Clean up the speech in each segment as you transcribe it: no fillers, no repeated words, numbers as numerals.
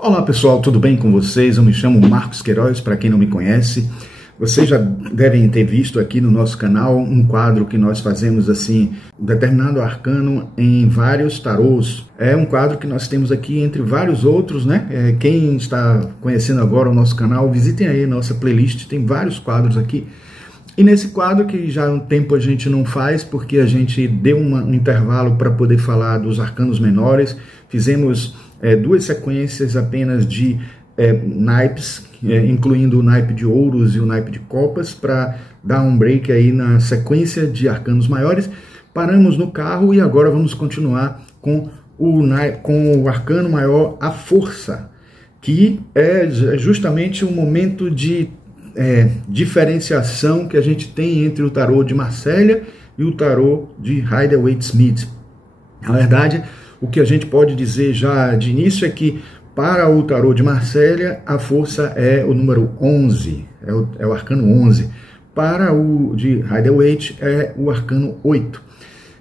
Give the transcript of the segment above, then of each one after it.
Olá pessoal, tudo bem com vocês? Eu me chamo Marcos Queiroz, para quem não me conhece. Vocês já devem ter visto aqui no nosso canal um quadro que nós fazemos assim, um determinado arcano em vários tarôs. É um quadro que nós temos aqui entre vários outros, né? Quem está conhecendo agora o nosso canal, visitem aí a nossa playlist, tem vários quadros aqui. E nesse quadro, que já há um tempo a gente não faz, porque a gente deu um intervalo para poder falar dos arcanos menores, fizemos duas sequências apenas de naipes, incluindo o naipe de ouros e o naipe de copas, para dar um break aí na sequência de arcanos maiores. Paramos no carro e agora vamos continuar com o arcano maior, a força, que é justamente o momento de diferenciação que a gente tem entre o tarô de Marselha e o tarô de Rider-Waite-Smith. Na verdade, o que a gente pode dizer já de início é que para o tarô de Marselha a força é o número 11, é o arcano 11. Para o de Rider-Waite é o arcano 8.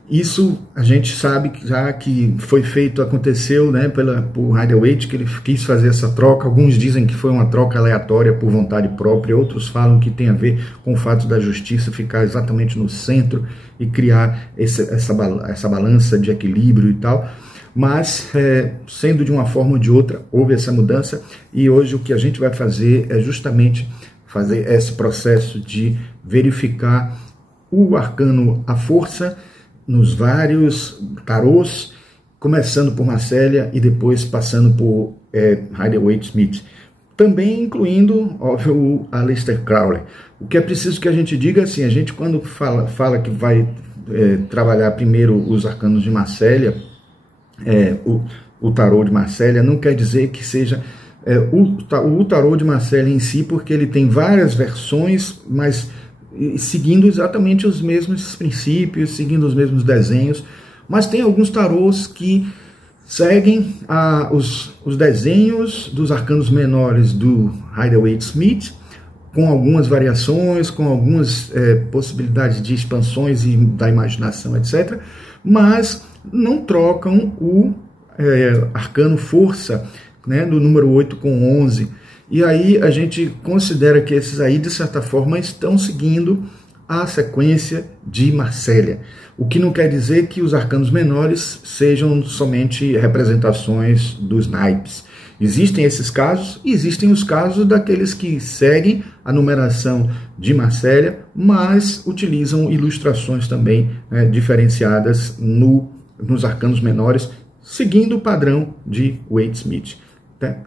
Isso a gente sabe já que foi feito, aconteceu, né, por Rider-Waite, que ele quis fazer essa troca. Alguns dizem que foi uma troca aleatória por vontade própria, outros falam que tem a ver com o fato da justiça ficar exatamente no centro e criar essa balança de equilíbrio e tal. Mas, sendo de uma forma ou de outra, houve essa mudança, e hoje o que a gente vai fazer é justamente fazer esse processo de verificar o arcano, a força, nos vários tarôs, começando por Marselha e depois passando por Rider-Waite-Smith. Também incluindo, óbvio, o Aleister Crowley. O que é preciso que a gente diga assim, a gente quando fala que vai trabalhar primeiro os arcanos de Marselha, o tarô de Marselha, não quer dizer que seja o tarô de Marselha em si, porque ele tem várias versões, mas seguindo exatamente os mesmos princípios, seguindo os mesmos desenhos, mas tem alguns tarôs que seguem os desenhos dos arcanos menores do Rider-Waite-Smith, com algumas variações, com algumas possibilidades de expansões e da imaginação, etc., mas não trocam o arcano força, né, do número 8 com 11. E aí a gente considera que esses aí, de certa forma, estão seguindo a sequência de Marselha. O que não quer dizer que os arcanos menores sejam somente representações dos naipes. Existem esses casos, e existem os casos daqueles que seguem a numeração de Marselha, mas utilizam ilustrações também diferenciadas nos arcanos menores, seguindo o padrão de Waite-Smith.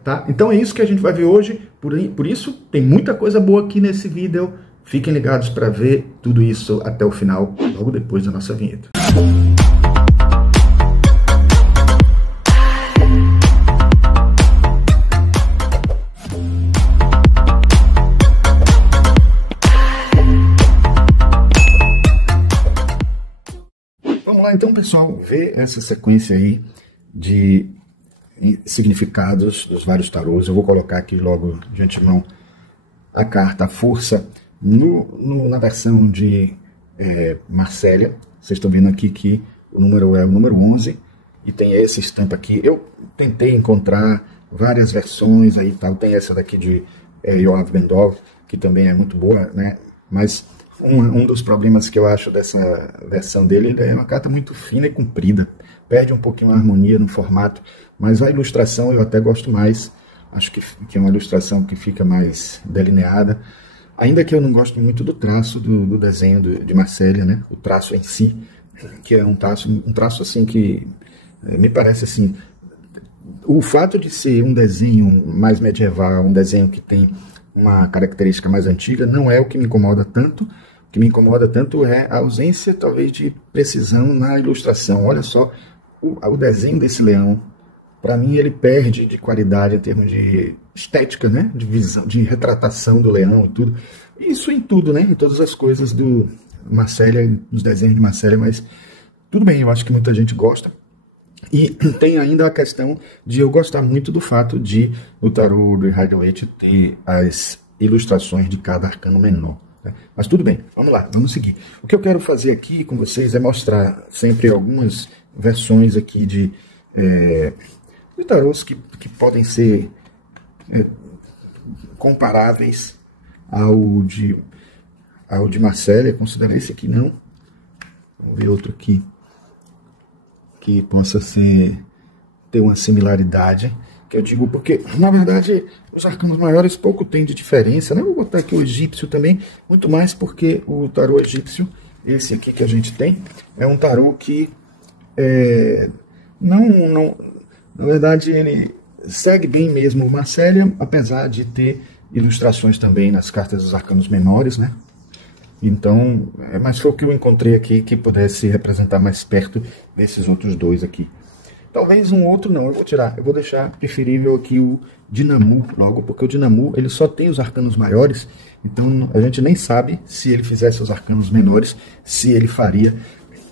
Tá? Então é isso que a gente vai ver hoje, por isso tem muita coisa boa aqui nesse vídeo. Fiquem ligados para ver tudo isso até o final, logo depois da nossa vinheta. Vamos lá então, pessoal, ver essa sequência aí de significados dos vários tarôs. Eu vou colocar aqui logo de antemão a carta, a força, na versão de Marselha. Vocês estão vendo aqui que o número é o número 11 e tem essa estampa aqui. Eu tentei encontrar várias versões aí, tal. Tem essa daqui de Yoav Bendov, que também é muito boa, né? Mas um dos problemas que eu acho dessa versão dele é uma carta muito fina e comprida, perde um pouquinho a harmonia no formato, mas a ilustração eu até gosto mais, acho que é uma ilustração que fica mais delineada, ainda que eu não gosto muito do traço do desenho de Marselha, né? O traço em si, que é um traço assim que me parece assim, o fato de ser um desenho mais medieval, um desenho que tem uma característica mais antiga, não é o que me incomoda tanto. O que me incomoda tanto é a ausência, talvez, de precisão na ilustração. Olha só, o desenho desse leão, para mim, ele perde de qualidade em termos de estética, né? De visão, de retratação do leão e tudo. Isso em tudo, né? Em todas as coisas do Marselha, dos desenhos de Marselha, mas tudo bem, eu acho que muita gente gosta. E tem ainda a questão de eu gostar muito do fato de o tarô do Rider-Waite ter as ilustrações de cada arcano menor. Mas tudo bem, vamos lá, vamos seguir. O que eu quero fazer aqui com vocês é mostrar sempre algumas versões aqui de tarôs que podem ser comparáveis ao de Marcélia. Considerar esse aqui não. Vamos ver outro aqui que possa ter uma similaridade, que eu digo porque, na verdade, os arcanos maiores pouco tem de diferença, né? Vou botar aqui o egípcio também, muito mais porque o tarô egípcio, esse aqui que a gente tem, é um tarô que na verdade, ele segue bem mesmo o Marcélia, apesar de ter ilustrações também nas cartas dos arcanos menores, né? Então, mas foi o que eu encontrei aqui que pudesse representar mais perto desses outros dois aqui. Talvez um outro não, eu vou deixar preferível aqui o Dinamu logo, porque o Dinamu ele só tem os arcanos maiores, então a gente nem sabe se ele fizesse os arcanos menores, se ele faria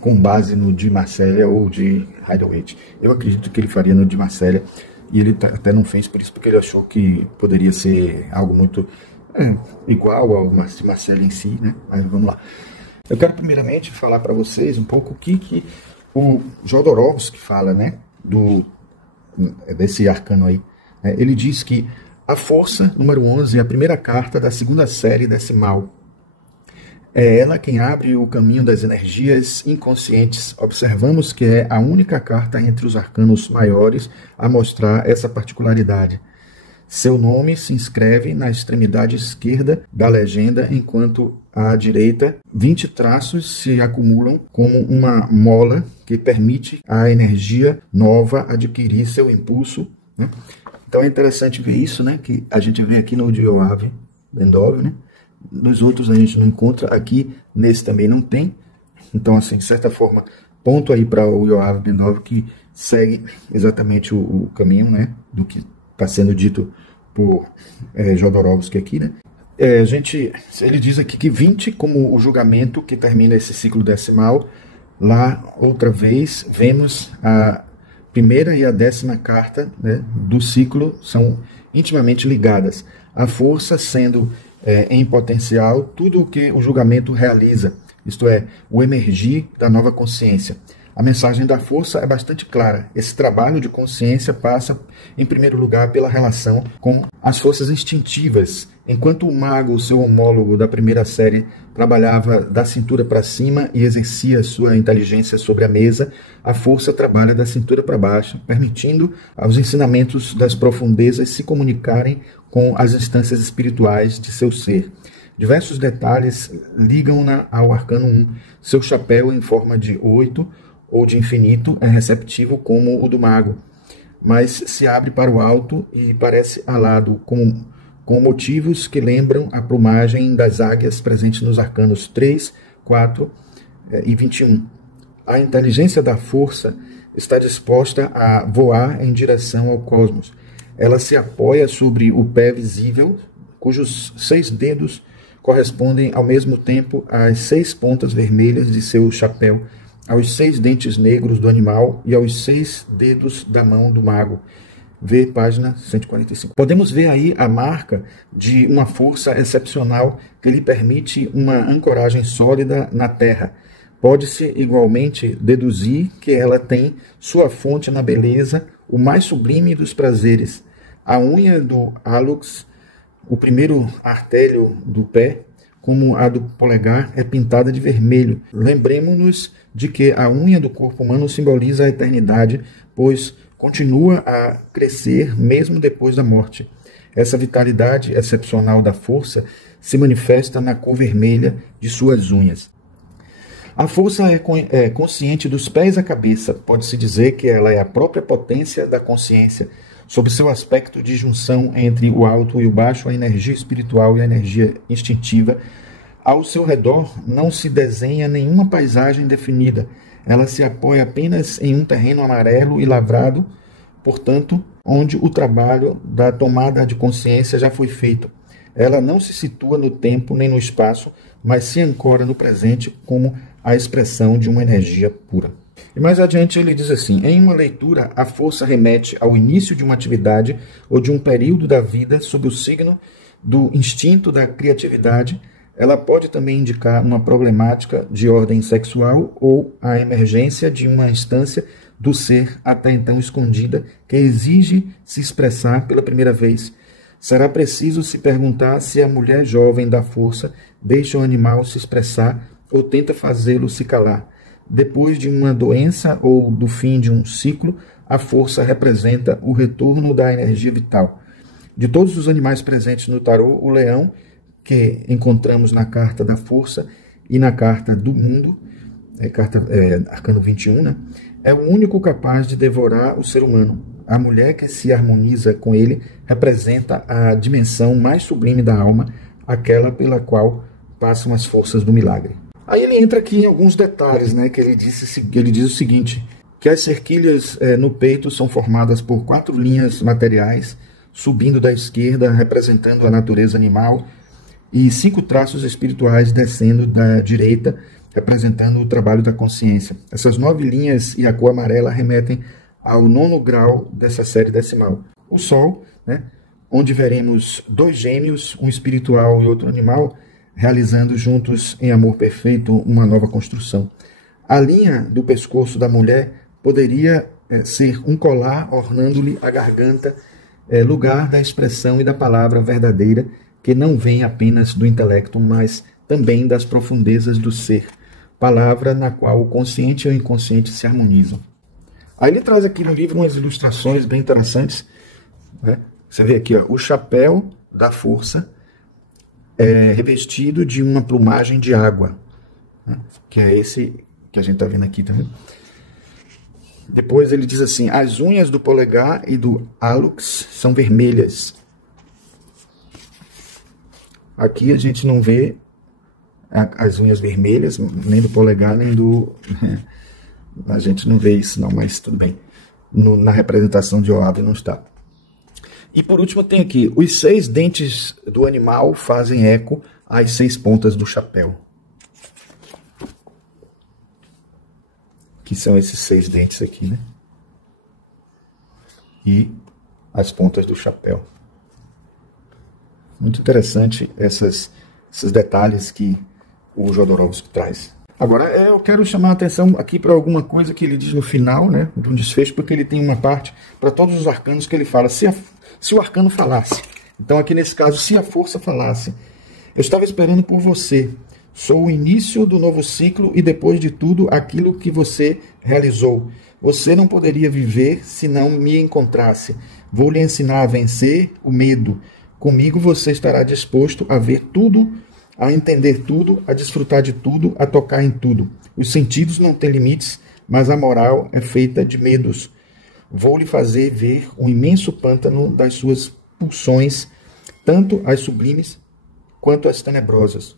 com base no de Marcélia ou de Rider-Waite. Eu acredito que ele faria no de Marcélia, e ele até não fez por isso, porque ele achou que poderia ser algo muito igual ao de Marcélia em si, né? Mas vamos lá. Eu quero primeiramente falar para vocês um pouco o que o Jodorowsky fala, né? Desse arcano aí. Ele diz que a força, número 11, é a primeira carta da segunda série decimal. É ela quem abre o caminho das energias inconscientes. Observamos que é a única carta entre os arcanos maiores a mostrar essa particularidade. Seu nome se inscreve na extremidade esquerda da legenda, enquanto à direita 20 traços se acumulam como uma mola que permite à energia nova adquirir seu impulso, né? Então é interessante ver isso, né? Que a gente vê aqui no Yoav Ben-Dov, né? Nos outros a gente não encontra, aqui nesse também não tem. Então, assim, de certa forma, ponto aí para o Yoav Ben-Dov, que segue exatamente o caminho, né? Do que está sendo dito por Jodorowsky aqui, né? Ele diz aqui que 20 como o julgamento que termina esse ciclo decimal. Lá, outra vez, vemos a primeira e a 10ª carta, né, do ciclo são intimamente ligadas. A força sendo em potencial tudo o que o julgamento realiza, isto é, o emergir da nova consciência. A mensagem da força é bastante clara. Esse trabalho de consciência passa, em primeiro lugar, pela relação com as forças instintivas. Enquanto o mago, seu homólogo da primeira série, trabalhava da cintura para cima e exercia sua inteligência sobre a mesa, a força trabalha da cintura para baixo, permitindo aos ensinamentos das profundezas se comunicarem com as instâncias espirituais de seu ser. Diversos detalhes ligam-na ao arcano 1. Seu chapéu em forma de 8 ou de infinito é receptivo como o do mago, mas se abre para o alto e parece alado com motivos que lembram a plumagem das águias presentes nos arcanos 3, 4 e 21. A inteligência da força está disposta a voar em direção ao cosmos. Ela se apoia sobre o pé visível, cujos 6 dedos correspondem ao mesmo tempo às 6 pontas vermelhas de seu chapéu, aos 6 dentes negros do animal e aos 6 dedos da mão do mago. Vê página 145. Podemos ver aí a marca de uma força excepcional que lhe permite uma ancoragem sólida na terra. Pode-se igualmente deduzir que ela tem sua fonte na beleza, o mais sublime dos prazeres. A unha do hálux, o primeiro artélio do pé, como a do polegar, é pintada de vermelho. Lembremos-nos de que a unha do corpo humano simboliza a eternidade, pois continua a crescer mesmo depois da morte. Essa vitalidade excepcional da força se manifesta na cor vermelha de suas unhas. A força é consciente dos pés à cabeça. Pode-se dizer que ela é a própria potência da consciência. Sob seu aspecto de junção entre o alto e o baixo, a energia espiritual e a energia instintiva, ao seu redor não se desenha nenhuma paisagem definida. Ela se apoia apenas em um terreno amarelo e lavrado, portanto, onde o trabalho da tomada de consciência já foi feito. Ela não se situa no tempo nem no espaço, mas se ancora no presente como a expressão de uma energia pura. E mais adiante ele diz assim: em uma leitura, a força remete ao início de uma atividade ou de um período da vida sob o signo do instinto da criatividade. Ela pode também indicar uma problemática de ordem sexual ou a emergência de uma instância do ser até então escondida que exige se expressar pela primeira vez. será preciso se perguntar se a mulher jovem da força deixa o animal se expressar ou tenta fazê-lo se calar. Depois de uma doença ou do fim de um ciclo, a força representa o retorno da energia vital. De todos os animais presentes no tarô, o leão, que encontramos na carta da força e na carta do mundo, arcano 21, né? É o único capaz de devorar o ser humano. A mulher que se harmoniza com ele representa a dimensão mais sublime da alma, aquela pela qual passam as forças do milagre. Aí ele entra aqui em alguns detalhes, né, que ele diz o seguinte, que as cerquilhas no peito são formadas por 4 linhas materiais, subindo da esquerda, representando a natureza animal, e 5 traços espirituais descendo da direita, representando o trabalho da consciência. Essas 9 linhas e a cor amarela remetem ao 9º grau dessa série decimal. O Sol, né, onde veremos 2 gêmeos, um espiritual e outro animal, realizando juntos em amor perfeito uma nova construção. A linha do pescoço da mulher poderia ser um colar ornando-lhe a garganta, lugar da expressão e da palavra verdadeira, que não vem apenas do intelecto, mas também das profundezas do ser, palavra na qual o consciente e o inconsciente se harmonizam. Aí ele traz aqui no livro umas ilustrações bem interessantes, né? Você vê aqui, ó, o chapéu da força revestido de uma plumagem de água, né? Que é esse que a gente está vendo aqui, tá vendo? Depois ele diz assim, as unhas do polegar e do hálux são vermelhas. Aqui a gente não vê as unhas vermelhas, nem do polegar, nem do... A gente não vê isso não, mas tudo bem. Na representação de Oave não está. E por último tem aqui, os 6 dentes do animal fazem eco às 6 pontas do chapéu. Que são esses 6 dentes aqui, né? E as pontas do chapéu. Muito interessante esses detalhes que o Jodorowsky traz. Agora, eu quero chamar a atenção aqui para alguma coisa que ele diz no final, né, de um desfecho, porque ele tem uma parte para todos os arcanos que ele fala, se o arcano falasse. Então, aqui nesse caso, se a força falasse. Eu estava esperando por você. Sou o início do novo ciclo e, depois de tudo, aquilo que você realizou. Você não poderia viver se não me encontrasse. Vou lhe ensinar a vencer o medo. Comigo você estará disposto a ver tudo, a entender tudo, a desfrutar de tudo, a tocar em tudo. Os sentidos não têm limites, mas a moral é feita de medos. Vou lhe fazer ver o imenso pântano das suas pulsões, tanto as sublimes quanto as tenebrosas.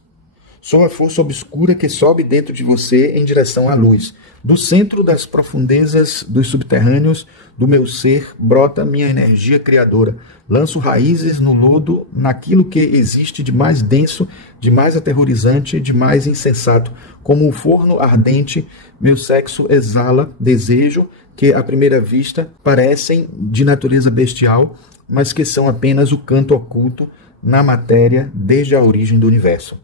Sou a força obscura que sobe dentro de você em direção à luz. Do centro das profundezas dos subterrâneos do meu ser brota minha energia criadora. Lanço raízes no lodo, naquilo que existe de mais denso, de mais aterrorizante, de mais insensato. Como um forno ardente, meu sexo exala desejo que, à primeira vista, parecem de natureza bestial, mas que são apenas o canto oculto na matéria desde a origem do universo.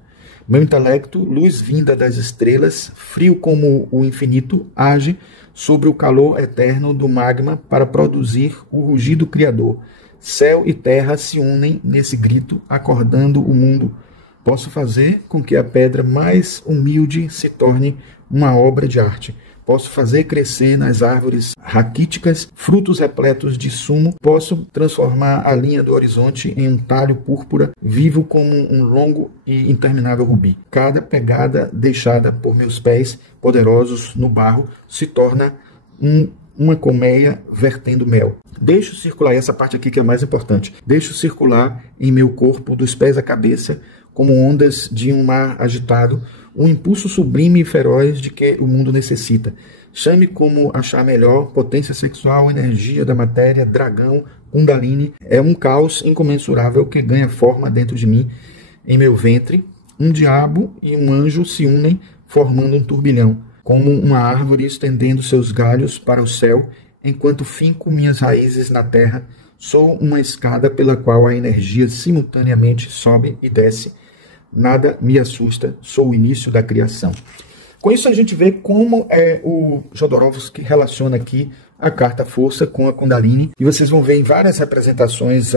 Meu intelecto, luz vinda das estrelas, frio como o infinito, age sobre o calor eterno do magma para produzir o rugido criador. Céu e terra se unem nesse grito, acordando o mundo. Posso fazer com que a pedra mais humilde se torne uma obra de arte. Posso fazer crescer nas árvores raquíticas frutos repletos de sumo. Posso transformar a linha do horizonte em um talho púrpura, vivo como um longo e interminável rubi. Cada pegada deixada por meus pés poderosos no barro se torna uma colmeia vertendo mel. Deixo circular, essa parte aqui que é a mais importante, deixo circular em meu corpo, dos pés à cabeça, como ondas de um mar agitado, um impulso sublime e feroz de que o mundo necessita. Chame como achar melhor, potência sexual, energia da matéria, dragão, kundalini. É um caos incomensurável que ganha forma dentro de mim, em meu ventre. Um diabo e um anjo se unem, formando um turbilhão, como uma árvore estendendo seus galhos para o céu, enquanto finco minhas raízes na terra. Sou uma escada pela qual a energia simultaneamente sobe e desce. Nada me assusta, sou o início da criação. Com isso a gente vê como o Jodorowsky relaciona aqui a carta Força com a Kundalini, e vocês vão ver em várias representações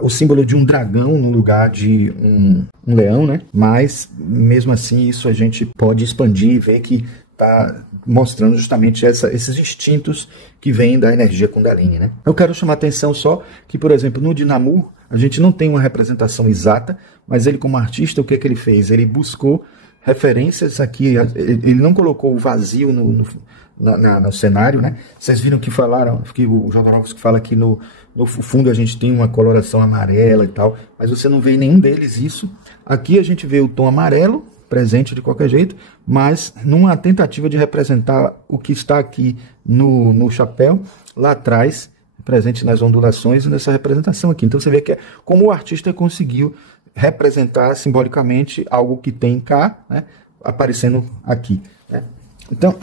o símbolo de um dragão no lugar de um leão, né? Mas, mesmo assim, isso a gente pode expandir e ver que está mostrando justamente esses instintos que vêm da energia Kundalini, né? Eu quero chamar a atenção só que, por exemplo, no Dinamur, a gente não tem uma representação exata, mas ele, como artista, o que ele fez? Ele buscou referências aqui, ele não colocou o vazio no cenário, né? Vocês viram que falaram, que o Jodorowsky fala que no fundo a gente tem uma coloração amarela e tal, mas você não vê em nenhum deles isso. Aqui a gente vê o tom amarelo, presente de qualquer jeito, mas numa tentativa de representar o que está aqui no chapéu, lá atrás, presente nas ondulações e nessa representação aqui. Então você vê que é como o artista conseguiu representar simbolicamente algo que tem cá, né, aparecendo aqui, né? Então,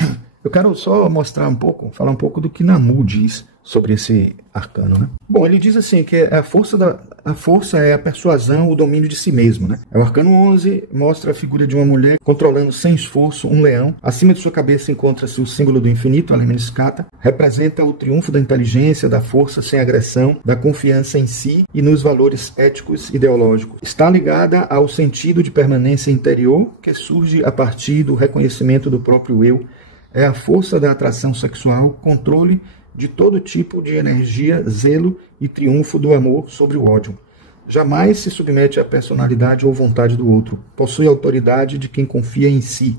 eu quero só mostrar um pouco, falar um pouco do que Namu diz sobre esse arcano, né? Bom, ele diz assim que a força é a persuasão, o domínio de si mesmo, né? O arcano 11 mostra a figura de uma mulher controlando sem esforço um leão. Acima de sua cabeça encontra-se o símbolo do infinito, a Lemniscata. Representa o triunfo da inteligência, da força sem agressão, da confiança em si e nos valores éticos ideológicos. Está ligada ao sentido de permanência interior que surge a partir do reconhecimento do próprio eu. É a força da atração sexual, controle de todo tipo de energia, zelo e triunfo do amor sobre o ódio. Jamais se submete à personalidade ou vontade do outro. Possui autoridade de quem confia em si.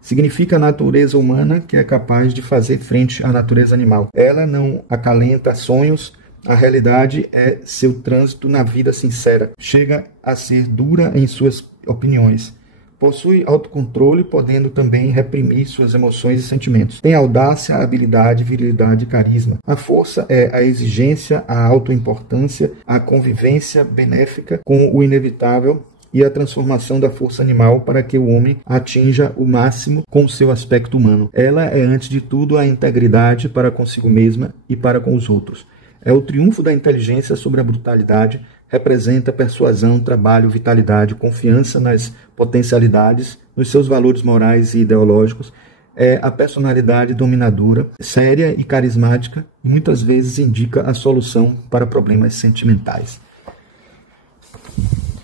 Significa a natureza humana que é capaz de fazer frente à natureza animal. Ela não acalenta sonhos, a realidade é seu trânsito na vida sincera. Chega a ser dura em suas opiniões. Possui autocontrole, podendo também reprimir suas emoções e sentimentos. Tem audácia, habilidade, virilidade e carisma. A força é a exigência, a autoimportância, a convivência benéfica com o inevitável e a transformação da força animal para que o homem atinja o máximo com o seu aspecto humano. Ela é, antes de tudo, a integridade para consigo mesma e para com os outros. É o triunfo da inteligência sobre a brutalidade, representa persuasão, trabalho, vitalidade, confiança nas potencialidades, nos seus valores morais e ideológicos. É a personalidade dominadora, séria e carismática, e muitas vezes indica a solução para problemas sentimentais.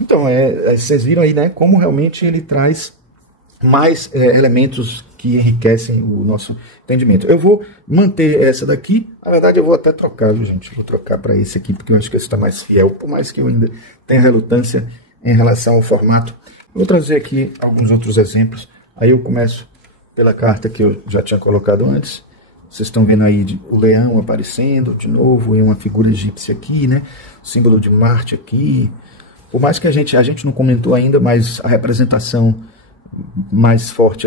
Então, vocês viram aí, né, como realmente ele traz mais elementos que enriquecem o nosso entendimento. Eu vou manter essa daqui, na verdade eu vou até trocar, viu, gente? Vou trocar para esse aqui, porque eu acho que esse está mais fiel, por mais que eu ainda tenha relutância em relação ao formato. Vou trazer aqui alguns outros exemplos. Aí eu começo pela carta que eu já tinha colocado antes. Vocês estão vendo aí o leão aparecendo de novo, e uma figura egípcia aqui, né? O símbolo de Marte aqui. Por mais que a gente não comentou ainda, mas a representação mais forte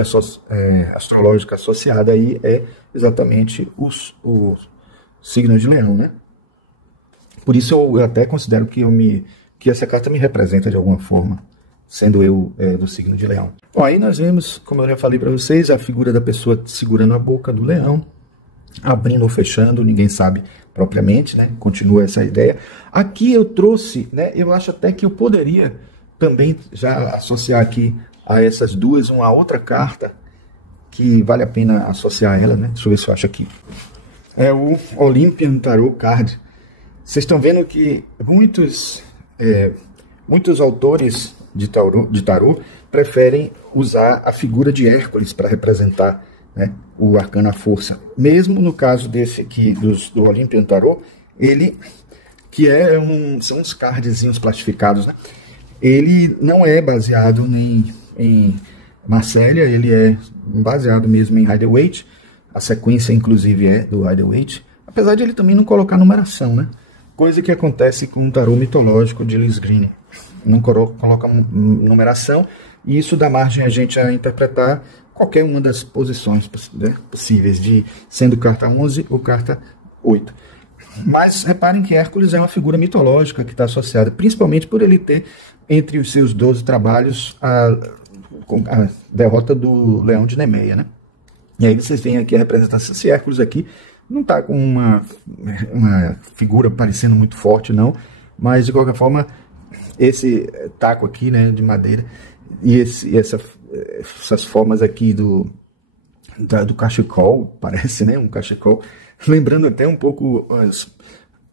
astrológica associada aí é exatamente o signo de leão, né? Por isso eu até considero que essa carta me representa de alguma forma, sendo eu do signo de leão. Bom, aí nós vemos, como eu já falei para vocês, a figura da pessoa segurando a boca do leão, abrindo ou fechando, ninguém sabe propriamente, né? Continua essa ideia. Aqui eu trouxe, né? Eu acho até que eu poderia também já associar aqui a essas duas uma outra carta que vale a pena associar ela, né? Deixa eu ver se eu acho aqui. É o Olympian Tarot Card. Vocês estão vendo que muitos autores de tarot preferem usar a figura de Hércules para representar, né, o arcano à força. Mesmo no caso desse aqui do Olympian Tarot, ele que são uns cardzinhos plastificados, né? Ele não é baseado em Marcélia, ele é baseado mesmo em Rider-Waite. A sequência, inclusive, é do Rider-Waite, apesar de ele também não colocar numeração, né? Coisa que acontece com o tarô mitológico de Lewis Green. Não coloca numeração, e isso dá margem a gente a interpretar qualquer uma das posições possíveis, sendo carta 11 ou carta 8. Mas reparem que Hércules é uma figura mitológica que está associada, principalmente por ele ter, entre os seus 12 trabalhos, a derrota do leão de Nemeia, né? E aí vocês veem aqui a representação. Esse Hércules aqui não está com uma figura parecendo muito forte, não, mas de qualquer forma, esse taco aqui, né, de madeira, e essas formas aqui do cachecol, parece, né, um cachecol, lembrando até um pouco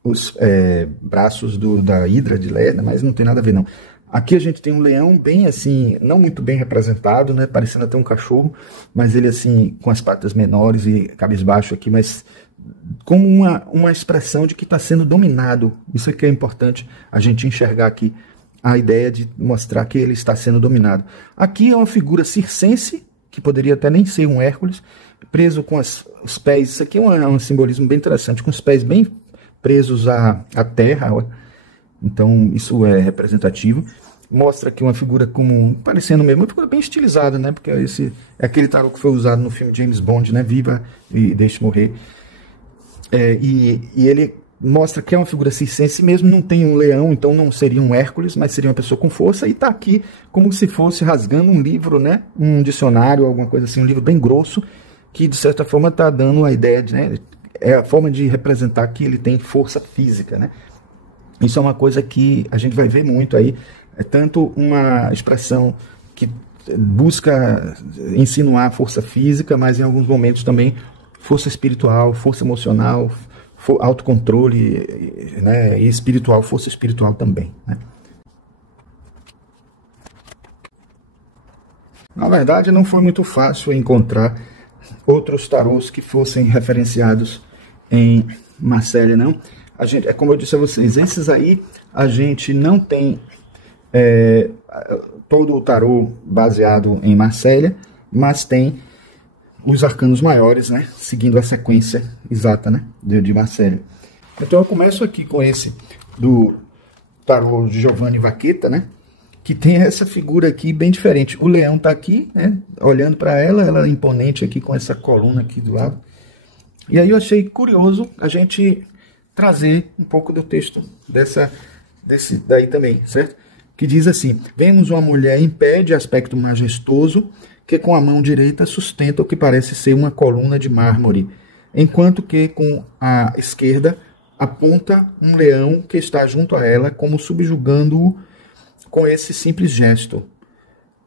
os braços da Hidra de Lerna, mas não tem nada a ver não. Aqui a gente tem um leão bem assim, não muito bem representado, né, parecendo até um cachorro, mas ele assim, com as patas menores e cabisbaixo aqui, mas como uma expressão de que está sendo dominado. Isso aqui é importante a gente enxergar aqui, a ideia de mostrar que ele está sendo dominado. Aqui é uma figura circense, que poderia até nem ser um Hércules, preso com os pés. Isso aqui é um simbolismo bem interessante, com os pés bem presos à terra. Então isso é representativo. Mostra aqui uma figura como parecendo mesmo uma figura bem estilizada, né? Porque esse é aquele tarô que foi usado no filme James Bond, né? Viva e Deixe Morrer. E ele mostra que é uma figura circense, mesmo não tem um leão, então não seria um Hércules, mas seria uma pessoa com força, e está aqui como se fosse rasgando um livro, né? Um dicionário, alguma coisa assim, um livro bem grosso, que de certa forma está dando a ideia de, né? É a forma de representar que ele tem força física, né? Isso é uma coisa que a gente vai ver muito aí. É tanto uma expressão que busca insinuar força física, mas em alguns momentos também força espiritual, força emocional, autocontrole, né, e espiritual, força espiritual também, né? Na verdade, não foi muito fácil encontrar outros tarôs que fossem referenciados em Marselha, não. A gente, como eu disse a vocês, esses aí a gente não tem todo o tarô baseado em Marselha, mas tem os arcanos maiores, né, seguindo a sequência exata, né, de Marselha. Então eu começo aqui com esse do tarô de Giovanni Vacchetta, né, que tem essa figura aqui bem diferente. O leão está aqui, né, olhando para ela é imponente aqui com essa coluna aqui do lado. E aí eu achei curioso a gente trazer um pouco do texto desse daí também, certo? Que diz assim: vemos uma mulher em pé de aspecto majestoso, que com a mão direita sustenta o que parece ser uma coluna de mármore, enquanto que com a esquerda aponta um leão que está junto a ela, como subjugando-o com esse simples gesto.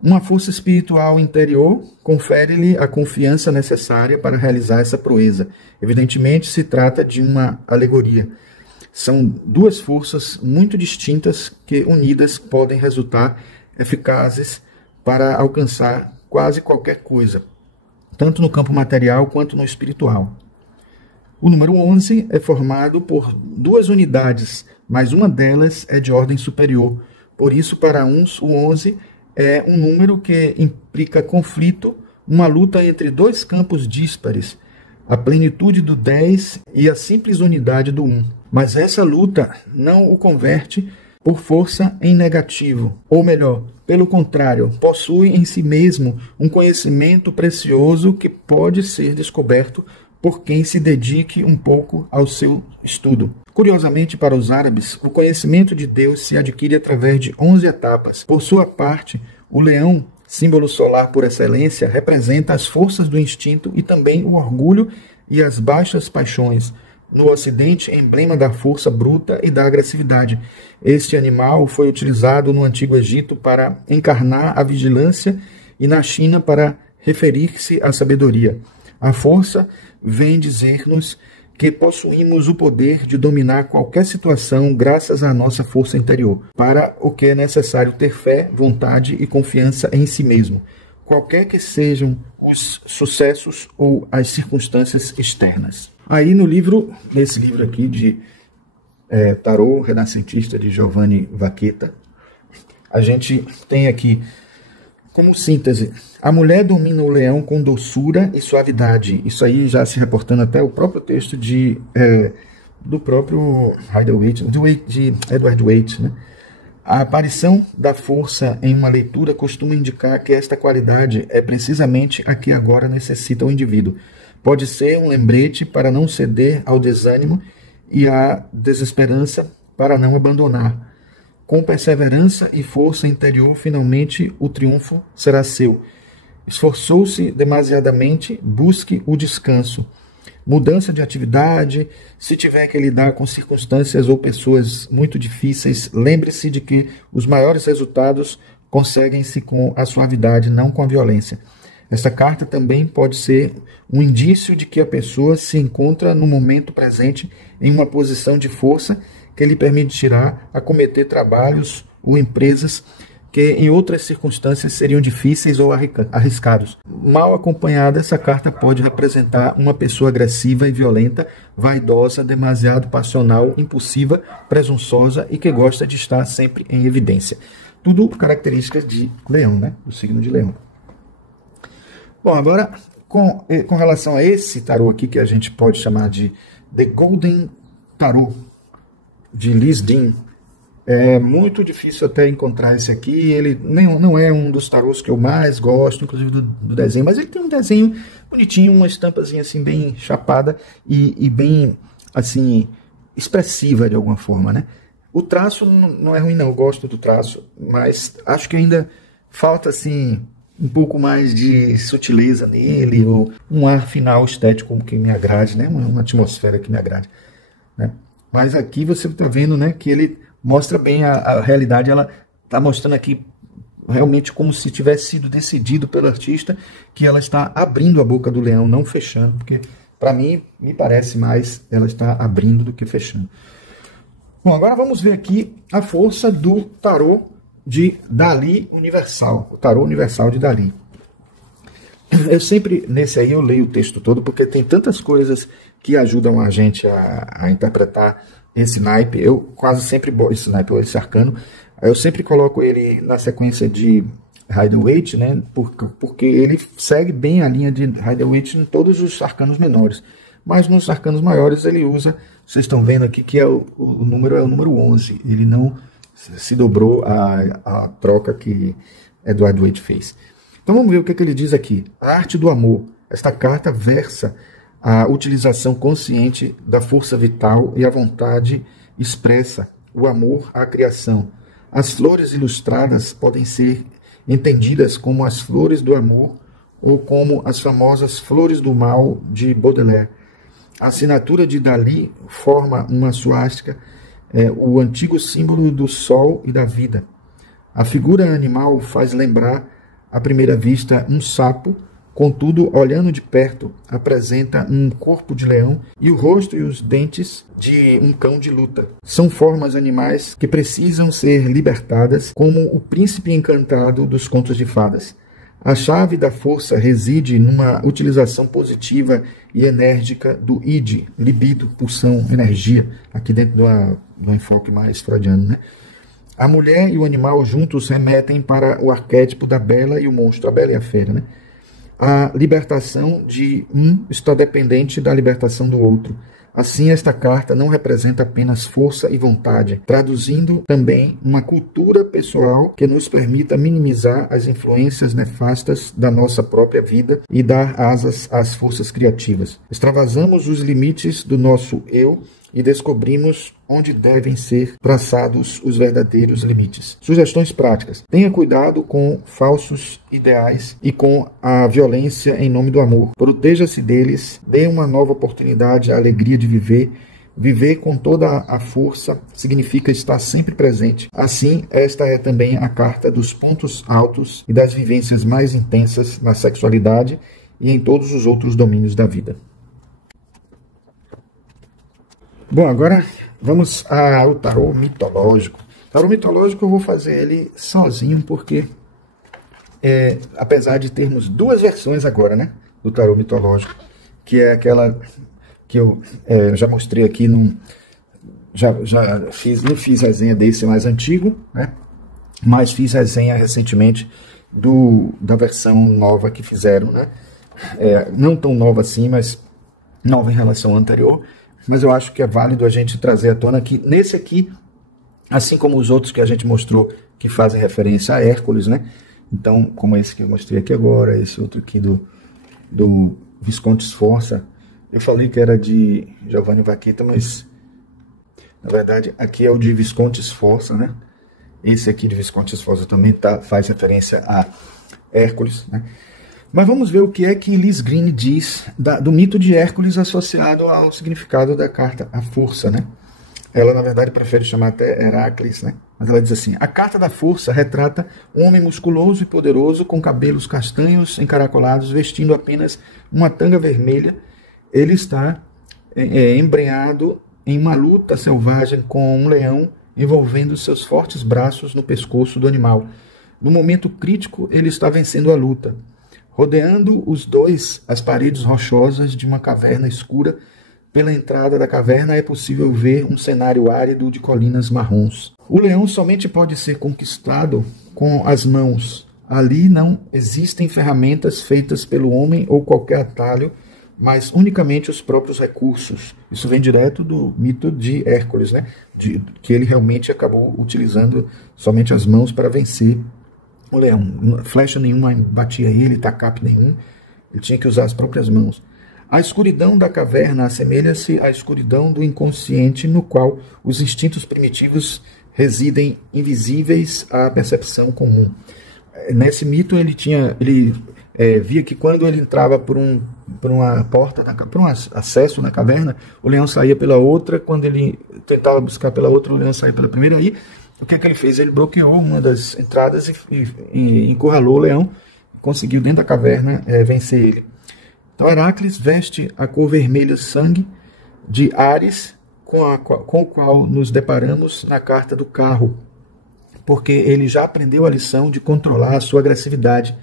Uma força espiritual interior confere-lhe a confiança necessária para realizar essa proeza. Evidentemente, se trata de uma alegoria. São duas forças muito distintas que, unidas, podem resultar eficazes para alcançar quase qualquer coisa, tanto no campo material quanto no espiritual. O número 11 é formado por duas unidades, mas uma delas é de ordem superior. Por isso, para uns, o 11 é um número que implica conflito, uma luta entre dois campos díspares, a plenitude do 10 e a simples unidade do 1. Mas essa luta não o converte por força em negativo, ou melhor, pelo contrário, possui em si mesmo um conhecimento precioso que pode ser descoberto por quem se dedique um pouco ao seu estudo. Curiosamente, para os árabes, o conhecimento de Deus se adquire através de 11 etapas. Por sua parte, o leão, símbolo solar por excelência, representa as forças do instinto e também o orgulho e as baixas paixões. No Ocidente, emblema da força bruta e da agressividade. Este animal foi utilizado no Antigo Egito para encarnar a vigilância e na China para referir-se à sabedoria. A força vem dizer-nos que possuímos o poder de dominar qualquer situação graças à nossa força interior, para o que é necessário ter fé, vontade e confiança em si mesmo, qualquer que sejam os sucessos ou as circunstâncias externas. Aí nesse livro aqui de Tarô Renascentista de Giovanni Vacchetta, a gente tem aqui como síntese: a mulher domina o leão com doçura e suavidade. Isso aí já se reportando até o próprio texto do próprio de Edward Waite, né? A aparição da força em uma leitura costuma indicar que esta qualidade é precisamente a que agora necessita o indivíduo. Pode ser um lembrete para não ceder ao desânimo e à desesperança para não abandonar. Com perseverança e força interior, finalmente o triunfo será seu. Esforçou-se demasiadamente, busque o descanso. Mudança de atividade, se tiver que lidar com circunstâncias ou pessoas muito difíceis, lembre-se de que os maiores resultados conseguem-se com a suavidade, não com a violência. Esta carta também pode ser um indício de que a pessoa se encontra no momento presente em uma posição de força que lhe permitirá acometer trabalhos ou empresas que em outras circunstâncias seriam difíceis ou arriscados. Mal acompanhada, essa carta pode representar uma pessoa agressiva e violenta, vaidosa, demasiado passional, impulsiva, presunçosa e que gosta de estar sempre em evidência. Tudo características de Leão, né? Do signo de Leão. Bom, agora, com relação a esse tarô aqui, que a gente pode chamar de The Golden Tarot, de Liz Dean, é muito difícil até encontrar esse aqui. Ele não é um dos tarôs que eu mais gosto, inclusive do desenho, mas ele tem um desenho bonitinho, uma estampazinha assim bem chapada e bem assim expressiva de alguma forma, né? O traço não é ruim não, eu gosto do traço, mas acho que ainda falta assim um pouco mais de sutileza nele, ou um ar final estético que me agrade, né? Uma atmosfera que me agrade, né? Mas aqui você está vendo, né, que ele mostra bem a realidade. Ela está mostrando aqui realmente como se tivesse sido decidido pelo artista, que ela está abrindo a boca do leão, não fechando, porque para mim me parece mais ela está abrindo do que fechando. Bom, agora vamos ver aqui a força do tarô de Dali Universal, o tarô universal de Dali. Eu sempre, nesse aí eu leio o texto todo, porque tem tantas coisas que ajudam a gente a interpretar esse naipe. Eu quase sempre, esse arcano, eu sempre coloco ele na sequência de Rider-Waite, né, porque ele segue bem a linha de Rider-Waite em todos os arcanos menores. Mas nos arcanos maiores ele usa, vocês estão vendo aqui que o número é o número 11, ele não se dobrou a troca que Edward Waite fez. Então vamos ver o que ele diz aqui. A arte do amor. Esta carta versa a utilização consciente da força vital e a vontade expressa o amor à criação. As flores ilustradas podem ser entendidas como as flores do amor ou como as famosas flores do mal de Baudelaire. A assinatura de Dali forma uma suástica, o antigo símbolo do sol e da vida. A figura animal faz lembrar, à primeira vista, um sapo. Contudo, olhando de perto, apresenta um corpo de leão e o rosto e os dentes de um cão de luta. São formas animais que precisam ser libertadas, como o príncipe encantado dos contos de fadas. A chave da força reside numa utilização positiva e enérgica do id, libido, pulsão, energia, aqui dentro do enfoque mais freudiano, né? A mulher e o animal juntos remetem para o arquétipo da bela e o monstro, a bela e a fera, né? A libertação de um está dependente da libertação do outro. Assim, esta carta não representa apenas força e vontade, traduzindo também uma cultura pessoal que nos permita minimizar as influências nefastas da nossa própria vida e dar asas às forças criativas. Extravasamos os limites do nosso eu e descobrimos onde devem ser traçados os verdadeiros limites. Sugestões práticas. Tenha cuidado com falsos ideais e com a violência em nome do amor. Proteja-se deles, dê uma nova oportunidade à alegria de viver. Viver com toda a força significa estar sempre presente. Assim, esta é também a carta dos pontos altos e das vivências mais intensas na sexualidade e em todos os outros domínios da vida. Bom, agora vamos ao tarô mitológico. Tarô mitológico eu vou fazer ele sozinho, porque apesar de termos duas versões agora, né, do tarô mitológico, que é aquela que eu já mostrei aqui, não fiz resenha desse mais antigo, né, mas fiz resenha recentemente da versão nova que fizeram, né, não tão nova assim, mas nova em relação ao anterior. Mas eu acho que é válido a gente trazer à tona que nesse aqui, assim como os outros que a gente mostrou que fazem referência a Hércules, né? Então, como esse que eu mostrei aqui agora, esse outro aqui do Visconde Sforza, eu falei que era de Giovanni Vaquita, mas na verdade aqui é o de Visconde Sforza, né? Esse aqui de Visconde Sforza também faz referência a Hércules, né? Mas vamos ver o que é que Liz Green diz do mito de Hércules associado ao significado da carta, a força, né? Ela, na verdade, prefere chamar até Heracles, né? Mas ela diz assim: a carta da força retrata um homem musculoso e poderoso, com cabelos castanhos encaracolados, vestindo apenas uma tanga vermelha. Ele está embrenhado em uma luta selvagem com um leão, envolvendo seus fortes braços no pescoço do animal. No momento crítico, ele está vencendo a luta. Rodeando os dois as paredes rochosas de uma caverna escura, pela entrada da caverna é possível ver um cenário árido de colinas marrons. O leão somente pode ser conquistado com as mãos. Ali não existem ferramentas feitas pelo homem ou qualquer atalho, mas unicamente os próprios recursos. Isso vem direto do mito de Hércules, né? Que ele realmente acabou utilizando somente as mãos para vencer o leão. Flecha nenhuma batia ele, tacape nenhum. Ele tinha que usar as próprias mãos. A escuridão da caverna assemelha-se à escuridão do inconsciente, no qual os instintos primitivos residem invisíveis à percepção comum. Nesse mito ele via que quando ele entrava por uma porta, por um acesso na caverna, o leão saía pela outra. Quando ele tentava buscar pela outra, o leão saía pela primeira. Aí o que ele fez? Ele bloqueou uma das entradas e encurralou o leão, e conseguiu dentro da caverna vencer ele. Então Heracles veste a cor vermelha sangue de Ares, com o qual nos deparamos na carta do carro, porque ele já aprendeu a lição de controlar a sua agressividade,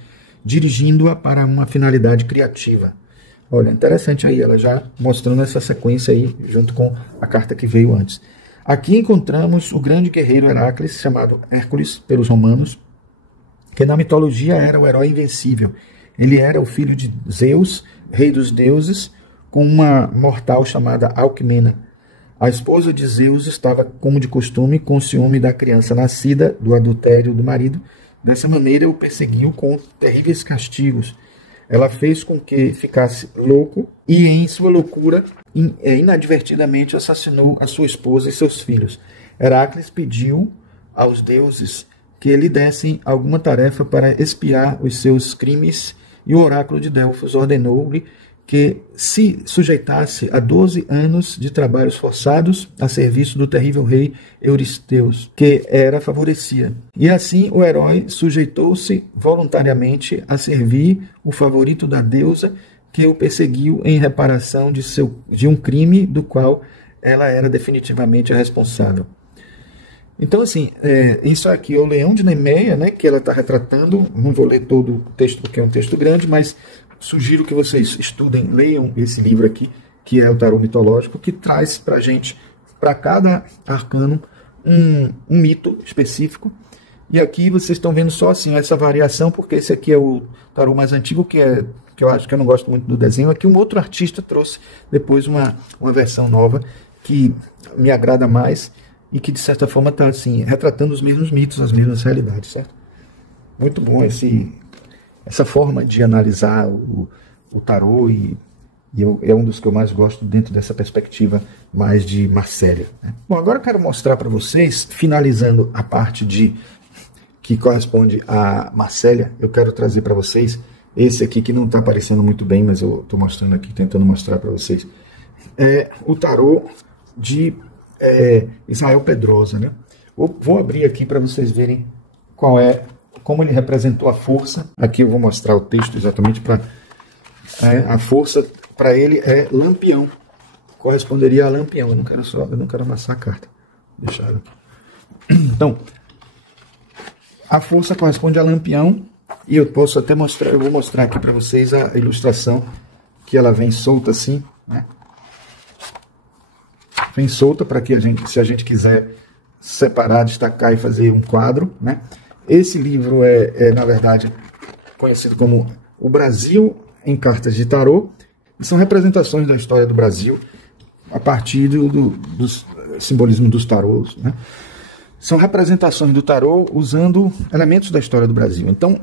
dirigindo-a para uma finalidade criativa. Olha, interessante aí, ela já mostrando essa sequência aí, junto com a carta que veio antes. Aqui encontramos o grande guerreiro Heracles, chamado Hércules pelos romanos, que na mitologia era o herói invencível. Ele era o filho de Zeus, rei dos deuses, com uma mortal chamada Alcmena. A esposa de Zeus estava, como de costume, com ciúme da criança nascida do adultério do marido. Dessa maneira, o perseguiu com terríveis castigos. Ela fez com que ficasse louco e, em sua loucura, inadvertidamente assassinou a sua esposa e seus filhos. Heracles pediu aos deuses que lhe dessem alguma tarefa para expiar os seus crimes, e o oráculo de Delfos ordenou-lhe que se sujeitasse a 12 anos de trabalhos forçados a serviço do terrível rei Euristeus, que era favorecia. E assim o herói sujeitou-se voluntariamente a servir o favorito da deusa, que o perseguiu em reparação de um crime do qual ela era definitivamente a responsável. Então, assim, isso aqui é o Leão de Nemeia, né, que ela está retratando. Não vou ler todo o texto, porque é um texto grande, mas sugiro que vocês estudem, leiam esse livro aqui, que é o Tarô Mitológico, que traz para a gente, para cada arcano, um mito específico. E aqui vocês estão vendo só assim essa variação, porque esse aqui é o tarô mais antigo, que eu acho que eu não gosto muito do desenho. Aqui um outro artista trouxe depois uma versão nova que me agrada mais e que de certa forma está assim, retratando os mesmos mitos, as mesmas realidades, certo? Muito bom essa forma de analisar o tarô e é um dos que eu mais gosto dentro dessa perspectiva mais de Marcélia, né? Bom, agora eu quero mostrar para vocês, finalizando a parte que corresponde a Marcélia, eu quero trazer para vocês esse aqui que não está aparecendo muito bem, mas eu estou mostrando aqui, tentando mostrar para vocês. É o tarô de Israel Pedrosa, né? Vou abrir aqui para vocês verem como ele representou a força. Aqui eu vou mostrar o texto exatamente para a força para ele é Lampião, corresponderia a Lampião. Eu não quero amassar a carta. Deixar aqui. Então, a força corresponde a Lampião e eu posso até mostrar. Eu vou mostrar aqui para vocês a ilustração que ela vem solta assim, né? Vem solta para que se a gente quiser separar, destacar e fazer um quadro, né? Esse livro na verdade, conhecido como O Brasil em Cartas de Tarô. São representações da história do Brasil a partir do simbolismo dos tarôs, né? São representações do tarô usando elementos da história do Brasil. Então,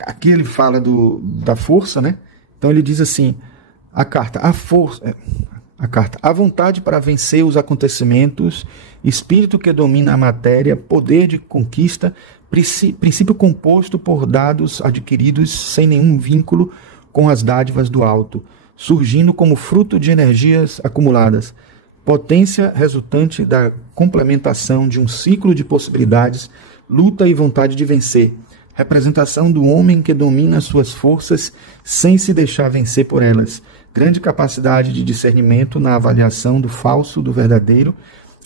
aqui ele fala da força, né? Então ele diz assim, a carta, a vontade para vencer os acontecimentos, espírito que domina a matéria, poder de conquista, princípio composto por dados adquiridos sem nenhum vínculo com as dádivas do alto, surgindo como fruto de energias acumuladas, potência resultante da complementação de um ciclo de possibilidades, luta e vontade de vencer, representação do homem que domina suas forças sem se deixar vencer por elas, grande capacidade de discernimento na avaliação do falso, do verdadeiro,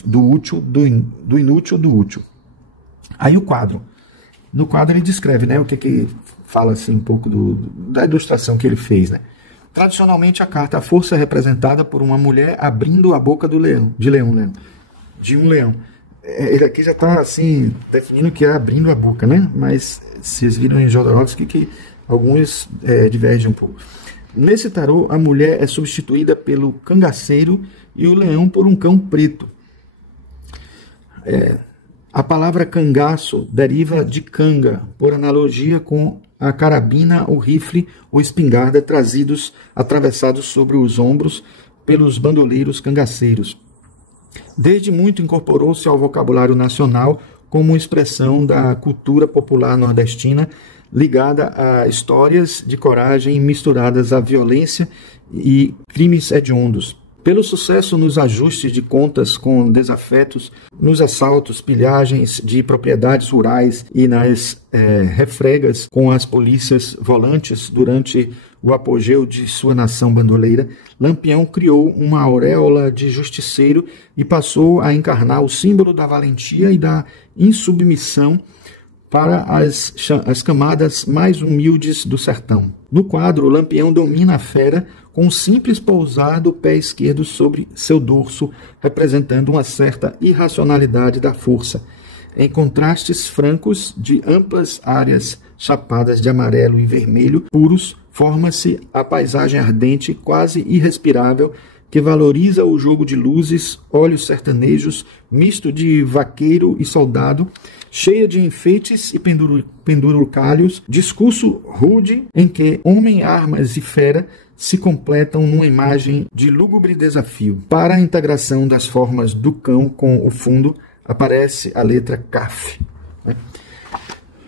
do útil, do inútil, do útil. Aí o quadro. No quadro ele descreve, né, o que fala assim, um pouco da ilustração que ele fez. Né? Tradicionalmente a carta, a força é representada por uma mulher abrindo a boca de um leão. Ele aqui já está assim, definindo que é abrindo a boca, né? Mas vocês viram em Jodorowsky que alguns divergem um pouco. Nesse tarô, a mulher é substituída pelo cangaceiro e o leão por um cão preto. A palavra cangaço deriva de canga, por analogia com a carabina, o rifle ou espingarda atravessados sobre os ombros pelos bandoleiros cangaceiros. Desde muito incorporou-se ao vocabulário nacional como expressão da cultura popular nordestina ligada a histórias de coragem misturadas à violência e crimes hediondos. Pelo sucesso nos ajustes de contas com desafetos, nos assaltos, pilhagens de propriedades rurais e nas refregas com as polícias volantes durante o apogeu de sua nação bandoleira, Lampião criou uma auréola de justiceiro e passou a encarnar o símbolo da valentia e da insubmissão para as camadas mais humildes do sertão. No quadro, Lampião domina a fera com um simples pousar do pé esquerdo sobre seu dorso, representando uma certa irracionalidade da força. Em contrastes francos de amplas áreas chapadas de amarelo e vermelho puros, forma-se a paisagem ardente, quase irrespirável, que valoriza o jogo de luzes, olhos sertanejos, misto de vaqueiro e soldado, cheia de enfeites e penduricalhos, discurso rude em que homem, armas e fera se completam numa imagem de lúgubre desafio. Para a integração das formas do cão com o fundo, aparece a letra CAF.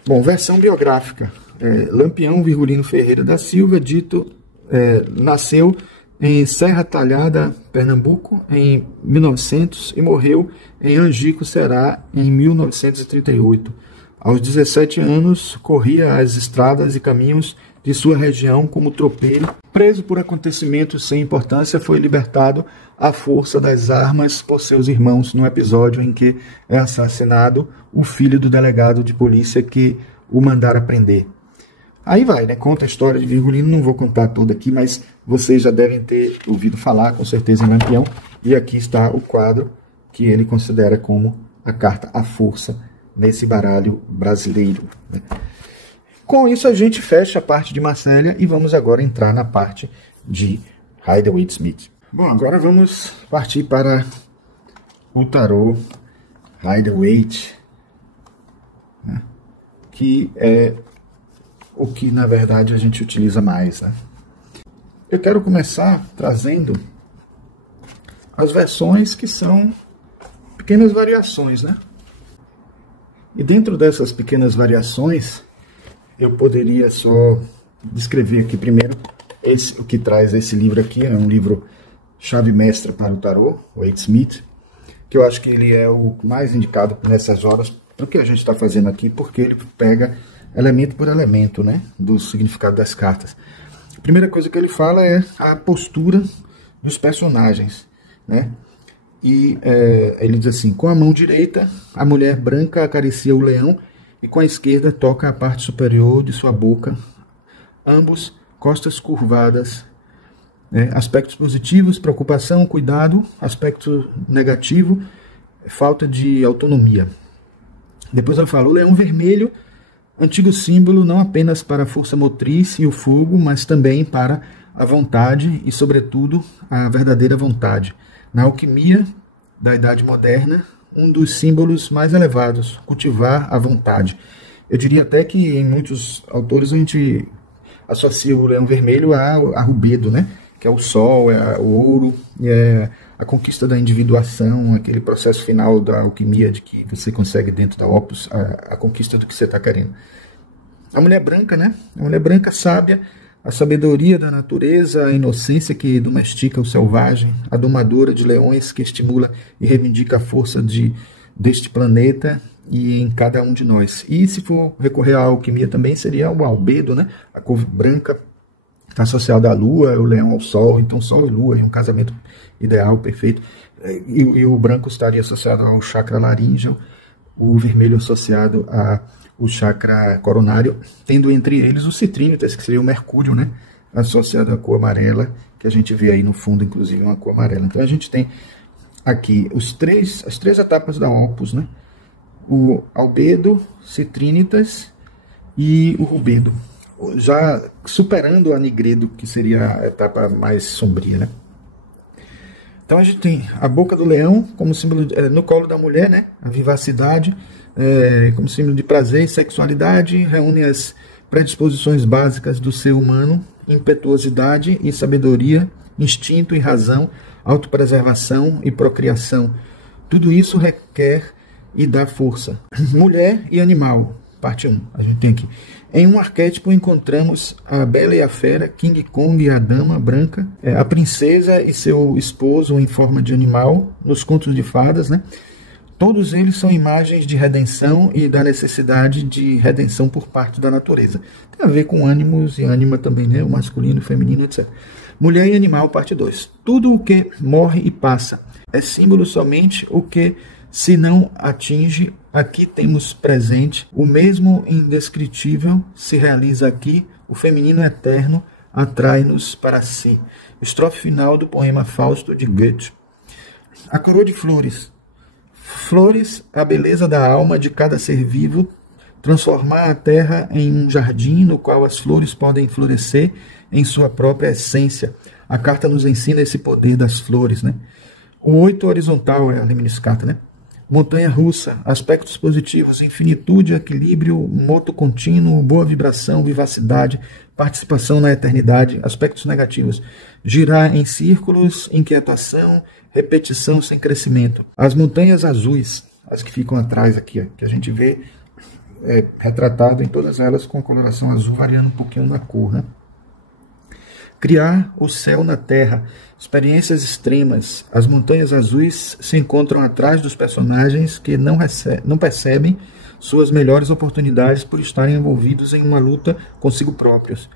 Bom, versão biográfica. Lampião Virgulino Ferreira da Silva, nasceu em Serra Talhada, Pernambuco, em 1900 e morreu em Angico, Ceará, em 1938. Aos 17 anos, corria as estradas e caminhos de sua região como tropeiro. Preso por acontecimentos sem importância, foi libertado à força das armas por seus irmãos, num episódio em que é assassinado o filho do delegado de polícia que o mandara prender. Aí vai, né? Conta a história de Virgulino, não vou contar toda aqui, mas vocês já devem ter ouvido falar, com certeza, em Lampião. E aqui está o quadro que ele considera como a carta à força nesse baralho brasileiro. Né? Com isso, a gente fecha a parte de Marselha e vamos agora entrar na parte de Rider-Waite-Smith. Bom, agora vamos partir para o tarô Rider-Waite, né? Que é o que, na verdade, a gente utiliza mais. Né? Eu quero começar trazendo as versões que são pequenas variações. Né? E dentro dessas pequenas variações, eu poderia só descrever aqui primeiro o que traz esse livro aqui. É um livro chave mestra para o tarô, Waite-Smith, que eu acho que ele é o mais indicado nessas horas para o que a gente está fazendo aqui, porque ele pega elemento por elemento, né, do significado das cartas. A primeira coisa que ele fala é a postura dos personagens, né? E ele diz assim: com a mão direita, a mulher branca acaricia o leão e com a esquerda toca a parte superior de sua boca, ambos costas curvadas. Aspectos positivos: preocupação, cuidado. Aspecto negativo: falta de autonomia. Depois ele fala: o leão vermelho, antigo símbolo não apenas para a força motriz e o fogo, mas também para a vontade e, sobretudo, a verdadeira vontade. Na alquimia da Idade Moderna, um dos símbolos mais elevados, cultivar a vontade. Eu diria até que em muitos autores a gente associa o leão vermelho a rubedo, né? Que é o sol, é o ouro, é a conquista da individuação, aquele processo final da alquimia de que você consegue dentro da opus a conquista do que você está querendo. A mulher branca, né? A mulher branca sábia, a sabedoria da natureza, a inocência que domestica o selvagem, a domadora de leões que estimula e reivindica a força deste planeta e em cada um de nós. E se for recorrer à alquimia também, seria o albedo, né? A cor branca está associada à lua, o leão ao sol, então sol e lua, é um casamento ideal, perfeito. E o branco estaria associado ao chakra laríngeo, o vermelho associado ao chakra coronário, tendo entre eles os citrínitas, que seria o mercúrio, né? Associado à cor amarela, que a gente vê aí no fundo, inclusive, uma cor amarela. Então a gente tem aqui as três etapas da Opus, né? O albedo, citrínitas e o rubedo, já superando a nigredo, que seria a etapa mais sombria, né? Então a gente tem a boca do leão como símbolo no colo da mulher, né? A vivacidade como símbolo de prazer e sexualidade, reúne as predisposições básicas do ser humano, impetuosidade e sabedoria, instinto e razão, autopreservação e procriação. Tudo isso requer e dá força. Mulher e animal, parte 1. A gente tem aqui. Em um arquétipo encontramos a Bela e a Fera, King Kong e a Dama Branca, a princesa e seu esposo em forma de animal, nos contos de fadas, né? Todos eles são imagens de redenção e da necessidade de redenção por parte da natureza. Tem a ver com ânimos e ânima também, né? O masculino, o feminino, etc. Mulher e animal, parte 2. Tudo o que morre e passa é símbolo somente o que se não atinge. Aqui temos presente o mesmo indescritível se realiza aqui, o feminino eterno atrai-nos para si. Estrofe final do poema Fausto de Goethe. A coroa de flores. Flores, a beleza da alma de cada ser vivo, transformar a terra em um jardim no qual as flores podem florescer em sua própria essência. A carta nos ensina esse poder das flores, né? O 8 horizontal é a lemniscata, né? Montanha russa, aspectos positivos, infinitude, equilíbrio, moto contínuo, boa vibração, vivacidade, participação na eternidade. Aspectos negativos, girar em círculos, inquietação, repetição sem crescimento. As montanhas azuis, as que ficam atrás aqui, ó, que a gente vê retratado em todas elas com a coloração azul variando um pouquinho na cor, né? Criar o céu na terra, experiências extremas. As montanhas azuis se encontram atrás dos personagens que não percebem suas melhores oportunidades por estarem envolvidos em uma luta consigo próprios.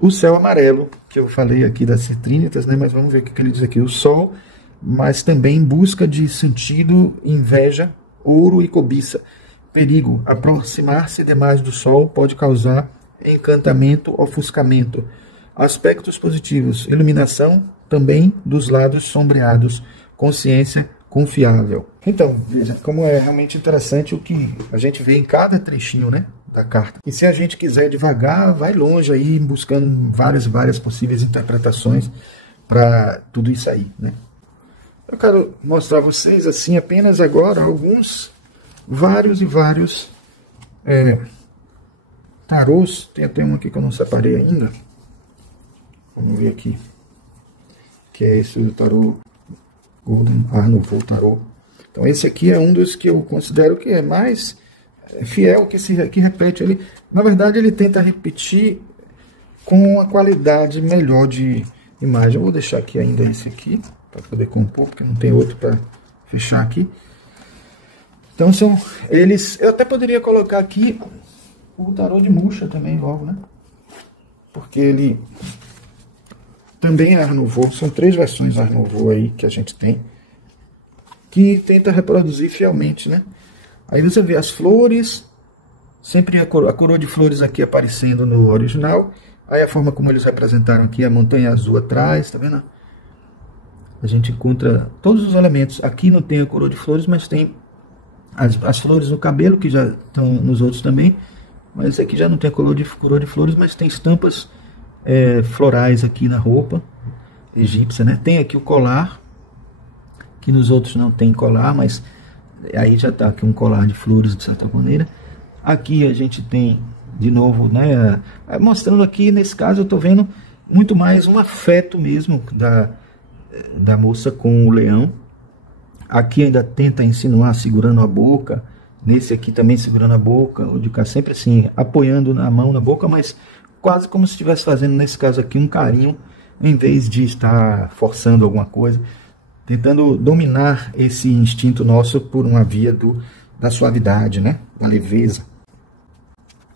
O céu amarelo, que eu falei aqui das citrínitas, né? Mas vamos ver o que ele diz aqui. O sol, mas também em busca de sentido, inveja, ouro e cobiça. Perigo, aproximar-se demais do sol pode causar encantamento, ofuscamento. Aspectos positivos, iluminação também dos lados sombreados, consciência confiável. Então, veja como é realmente interessante o que a gente vê em cada trechinho, né, da carta. E se a gente quiser devagar, vai longe aí, buscando várias possíveis interpretações para tudo isso aí, né. Eu quero mostrar a vocês, assim, apenas agora, vários tarôs. Tem até um aqui que eu não separei ainda. Vamos ver aqui, que é esse do tarô Golden Art Nouveau Tarô. Então esse aqui é um dos que eu considero que é mais fiel, que repete. Ele, na verdade, ele tenta repetir com uma qualidade melhor de imagem. Eu vou deixar aqui ainda esse aqui, para poder compor, porque não tem outro para fechar aqui. Então são eles. Eu até poderia colocar aqui o tarô de Musha também logo, né? Porque ele também é Art Nouveau, são 3 versões Art Nouveau aí que a gente tem, que tenta reproduzir fielmente, né? Aí você vê as flores, sempre a coroa de flores aqui aparecendo no original, aí a forma como eles representaram aqui, a montanha azul atrás, tá vendo? A gente encontra todos os elementos, aqui não tem a coroa de flores, mas tem as flores no cabelo, que já estão nos outros também, mas esse aqui já não tem a coroa de flores, mas tem estampas florais aqui na roupa egípcia, né? Tem aqui o colar, que nos outros não tem colar, mas aí já está aqui um colar de flores de certa maneira. Aqui a gente tem de novo, né, mostrando aqui, nesse caso eu estou vendo muito mais um afeto mesmo da moça com o leão. Aqui ainda tenta insinuar segurando a boca, nesse aqui também segurando a boca, o de cá sempre assim, apoiando a mão na boca, mas quase como se estivesse fazendo, nesse caso aqui, um carinho, em vez de estar forçando alguma coisa, tentando dominar esse instinto nosso por uma via da suavidade, né? Da leveza.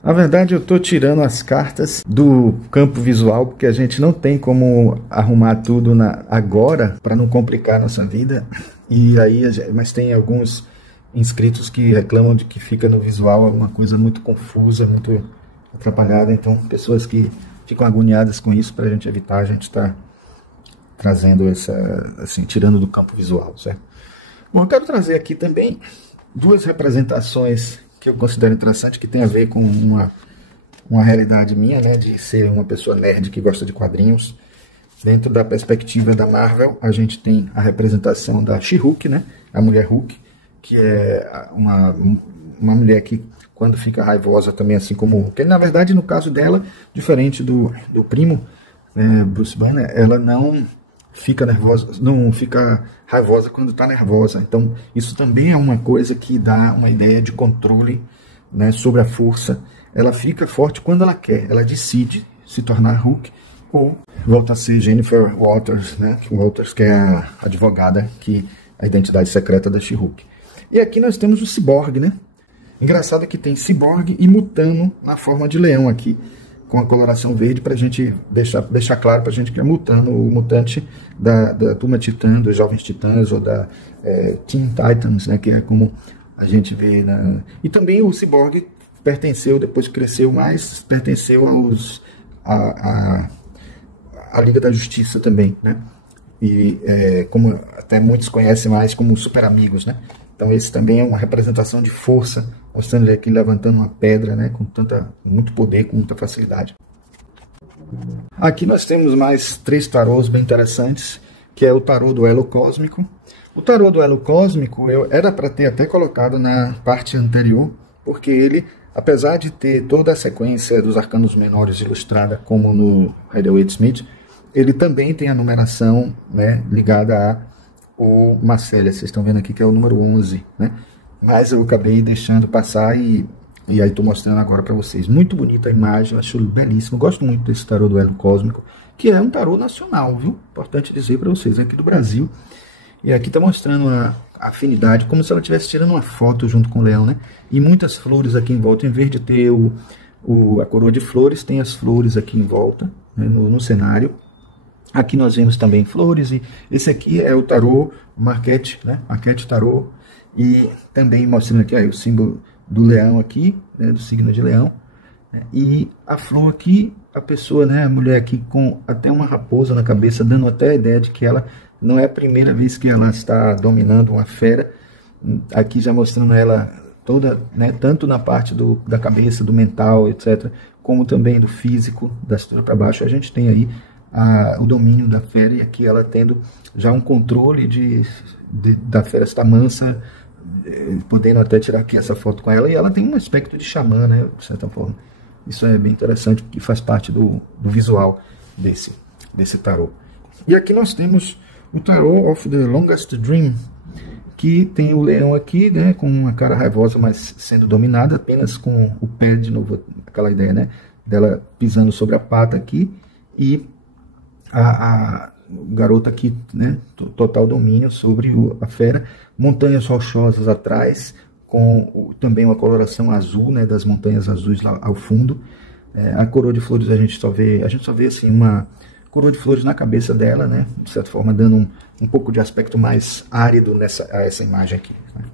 Na verdade, eu estou tirando as cartas do campo visual, porque a gente não tem como arrumar tudo agora, para não complicar a nossa vida. E aí, mas tem alguns inscritos que reclamam de que fica no visual uma coisa muito confusa, muito atrapalhada. Então, pessoas que ficam agoniadas com isso, para a gente evitar, a gente está trazendo assim, tirando do campo visual, certo? Bom, eu quero trazer aqui também duas representações que eu considero interessante, que tem a ver com uma realidade minha, né, de ser uma pessoa nerd que gosta de quadrinhos. Dentro da perspectiva da Marvel, a gente tem a representação da She-Hulk, né, a mulher Hulk, que é uma mulher que, quando fica raivosa também, assim como o Hulk. Na verdade, no caso dela, diferente do primo, Bruce Banner, ela não fica nervosa, não fica raivosa quando está nervosa. Então, isso também é uma coisa que dá uma ideia de controle, né, sobre a força. Ela fica forte quando ela quer, ela decide se tornar Hulk ou volta a ser Jennifer Walters, né, que é a advogada, que é a identidade secreta da She-Hulk. E aqui nós temos o Cyborg, né? Engraçado que tem Cyborg e Mutano na forma de leão aqui, com a coloração verde, para a gente deixar claro para a gente que é Mutano, o mutante da turma Titã, dos Jovens Titãs, ou da Teen Titans, né, que é como a gente vê. E também o Cyborg pertenceu, depois que cresceu mais, pertenceu à Liga da Justiça também, né? E como até muitos conhecem mais como Super Amigos, né? Então esse também é uma representação de força, mostrando ele aqui levantando uma pedra, né, com muito poder, com muita facilidade. Aqui nós temos mais 3 tarôs bem interessantes, que é o tarô do elo cósmico. O tarô do elo cósmico eu era para ter até colocado na parte anterior, porque ele, apesar de ter toda a sequência dos arcanos menores ilustrada como no Rider-Waite-Smith, ele também tem a numeração, né, ligada o Marcélia, vocês estão vendo aqui que é o número 11, né? Mas eu acabei deixando passar e aí estou mostrando agora para vocês. Muito bonita a imagem, eu acho belíssimo. Gosto muito desse tarô do elo cósmico, que é um tarô nacional, viu? Importante dizer para vocês, aqui do Brasil. E aqui está mostrando a afinidade, como se ela estivesse tirando uma foto junto com o leão, né? E muitas flores aqui em volta, em vez de ter a coroa de flores, tem as flores aqui em volta, né, no cenário. Aqui nós vemos também flores, e esse aqui é o tarô Marquette, né? Marquette tarô, e também mostrando aqui o símbolo do leão aqui, né? Do signo de leão, né? E a flor aqui, a pessoa, né? A mulher aqui com até uma raposa na cabeça, dando até a ideia de que ela não é a primeira vez que ela está dominando uma fera. Aqui já mostrando ela toda, né? Tanto na parte da cabeça, do mental, etc., como também do físico, da cintura para baixo. A gente tem aí o domínio da fera, e aqui ela tendo já um controle da fera, está mansa, podendo até tirar aqui essa foto com ela, e ela tem um aspecto de xamã, né, de certa forma. Isso é bem interessante, porque faz parte do visual desse tarô. E aqui nós temos o tarô of the Longest Dream, que tem o leão aqui, né, com uma cara raivosa, mas sendo dominada apenas com o pé, de novo, aquela ideia, né, dela pisando sobre a pata aqui, e a garota aqui, né, total domínio sobre a fera. Montanhas rochosas atrás, com também uma coloração azul, né, das montanhas azuis lá ao fundo. A coroa de flores a gente só vê assim uma coroa de flores na cabeça dela, né, de certa forma dando um pouco de aspecto mais árido a essa imagem aqui, né.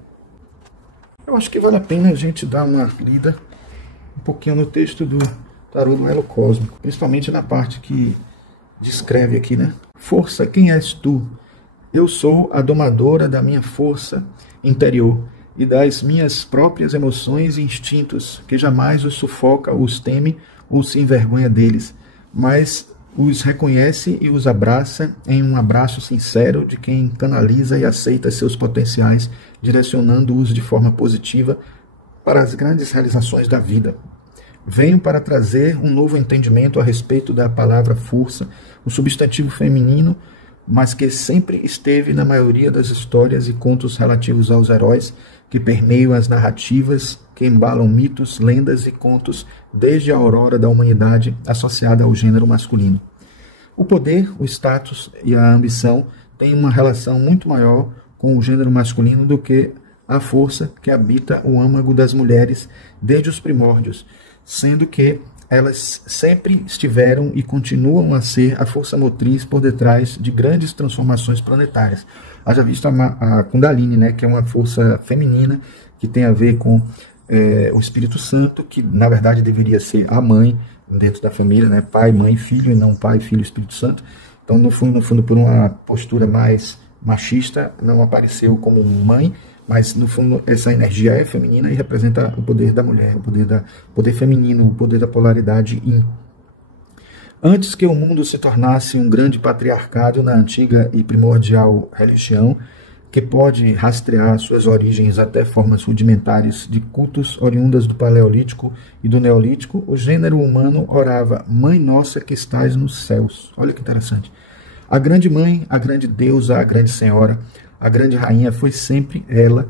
Eu acho que vale a pena a gente dar uma lida um pouquinho no texto do tarô do elo cósmico, principalmente na parte que descreve aqui, né? Força, quem és tu? Eu sou a domadora da minha força interior e das minhas próprias emoções e instintos, que jamais os sufoca, os teme ou se envergonha deles, mas os reconhece e os abraça em um abraço sincero de quem canaliza e aceita seus potenciais, direcionando-os de forma positiva para as grandes realizações da vida. Venho para trazer um novo entendimento a respeito da palavra força, um substantivo feminino, mas que sempre esteve na maioria das histórias e contos relativos aos heróis que permeiam as narrativas que embalam mitos, lendas e contos desde a aurora da humanidade associada ao gênero masculino. O poder, o status e a ambição têm uma relação muito maior com o gênero masculino do que a força que habita o âmago das mulheres desde os primórdios, sendo que elas sempre estiveram e continuam a ser a força motriz por detrás de grandes transformações planetárias. Haja visto a Kundalini, né, que é uma força feminina que tem a ver com o Espírito Santo, que na verdade deveria ser a mãe dentro da família, né, pai, mãe, filho, e não pai, filho, Espírito Santo. Então, no fundo, por uma postura mais machista, não apareceu como mãe, mas no fundo essa energia é feminina e representa o poder da mulher, o poder feminino, o poder da polaridade yin. Antes que o mundo se tornasse um grande patriarcado na antiga e primordial religião, que pode rastrear suas origens até formas rudimentares de cultos oriundas do Paleolítico e do Neolítico, o gênero humano orava: Mãe Nossa que estás nos céus. Olha que interessante. A grande mãe, a grande deusa, a grande senhora, a grande rainha foi sempre ela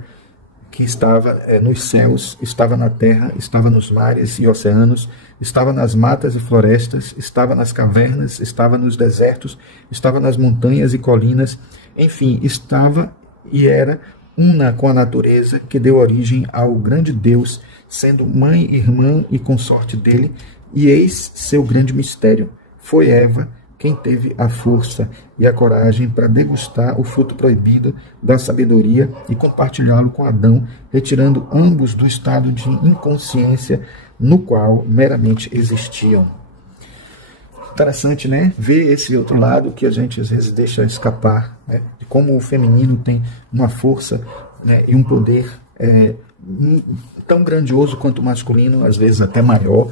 que estava nos céus, estava na terra, estava nos mares e oceanos, estava nas matas e florestas, estava nas cavernas, estava nos desertos, estava nas montanhas e colinas, enfim, estava e era una com a natureza que deu origem ao grande Deus, sendo mãe, irmã e consorte dele, e eis seu grande mistério. Foi Eva quem teve a força e a coragem para degustar o fruto proibido da sabedoria e compartilhá-lo com Adão, retirando ambos do estado de inconsciência no qual meramente existiam. Interessante, né? Ver esse outro lado que a gente às vezes deixa escapar, né? De como o feminino tem uma força, né, e um poder tão grandioso quanto o masculino, às vezes até maior,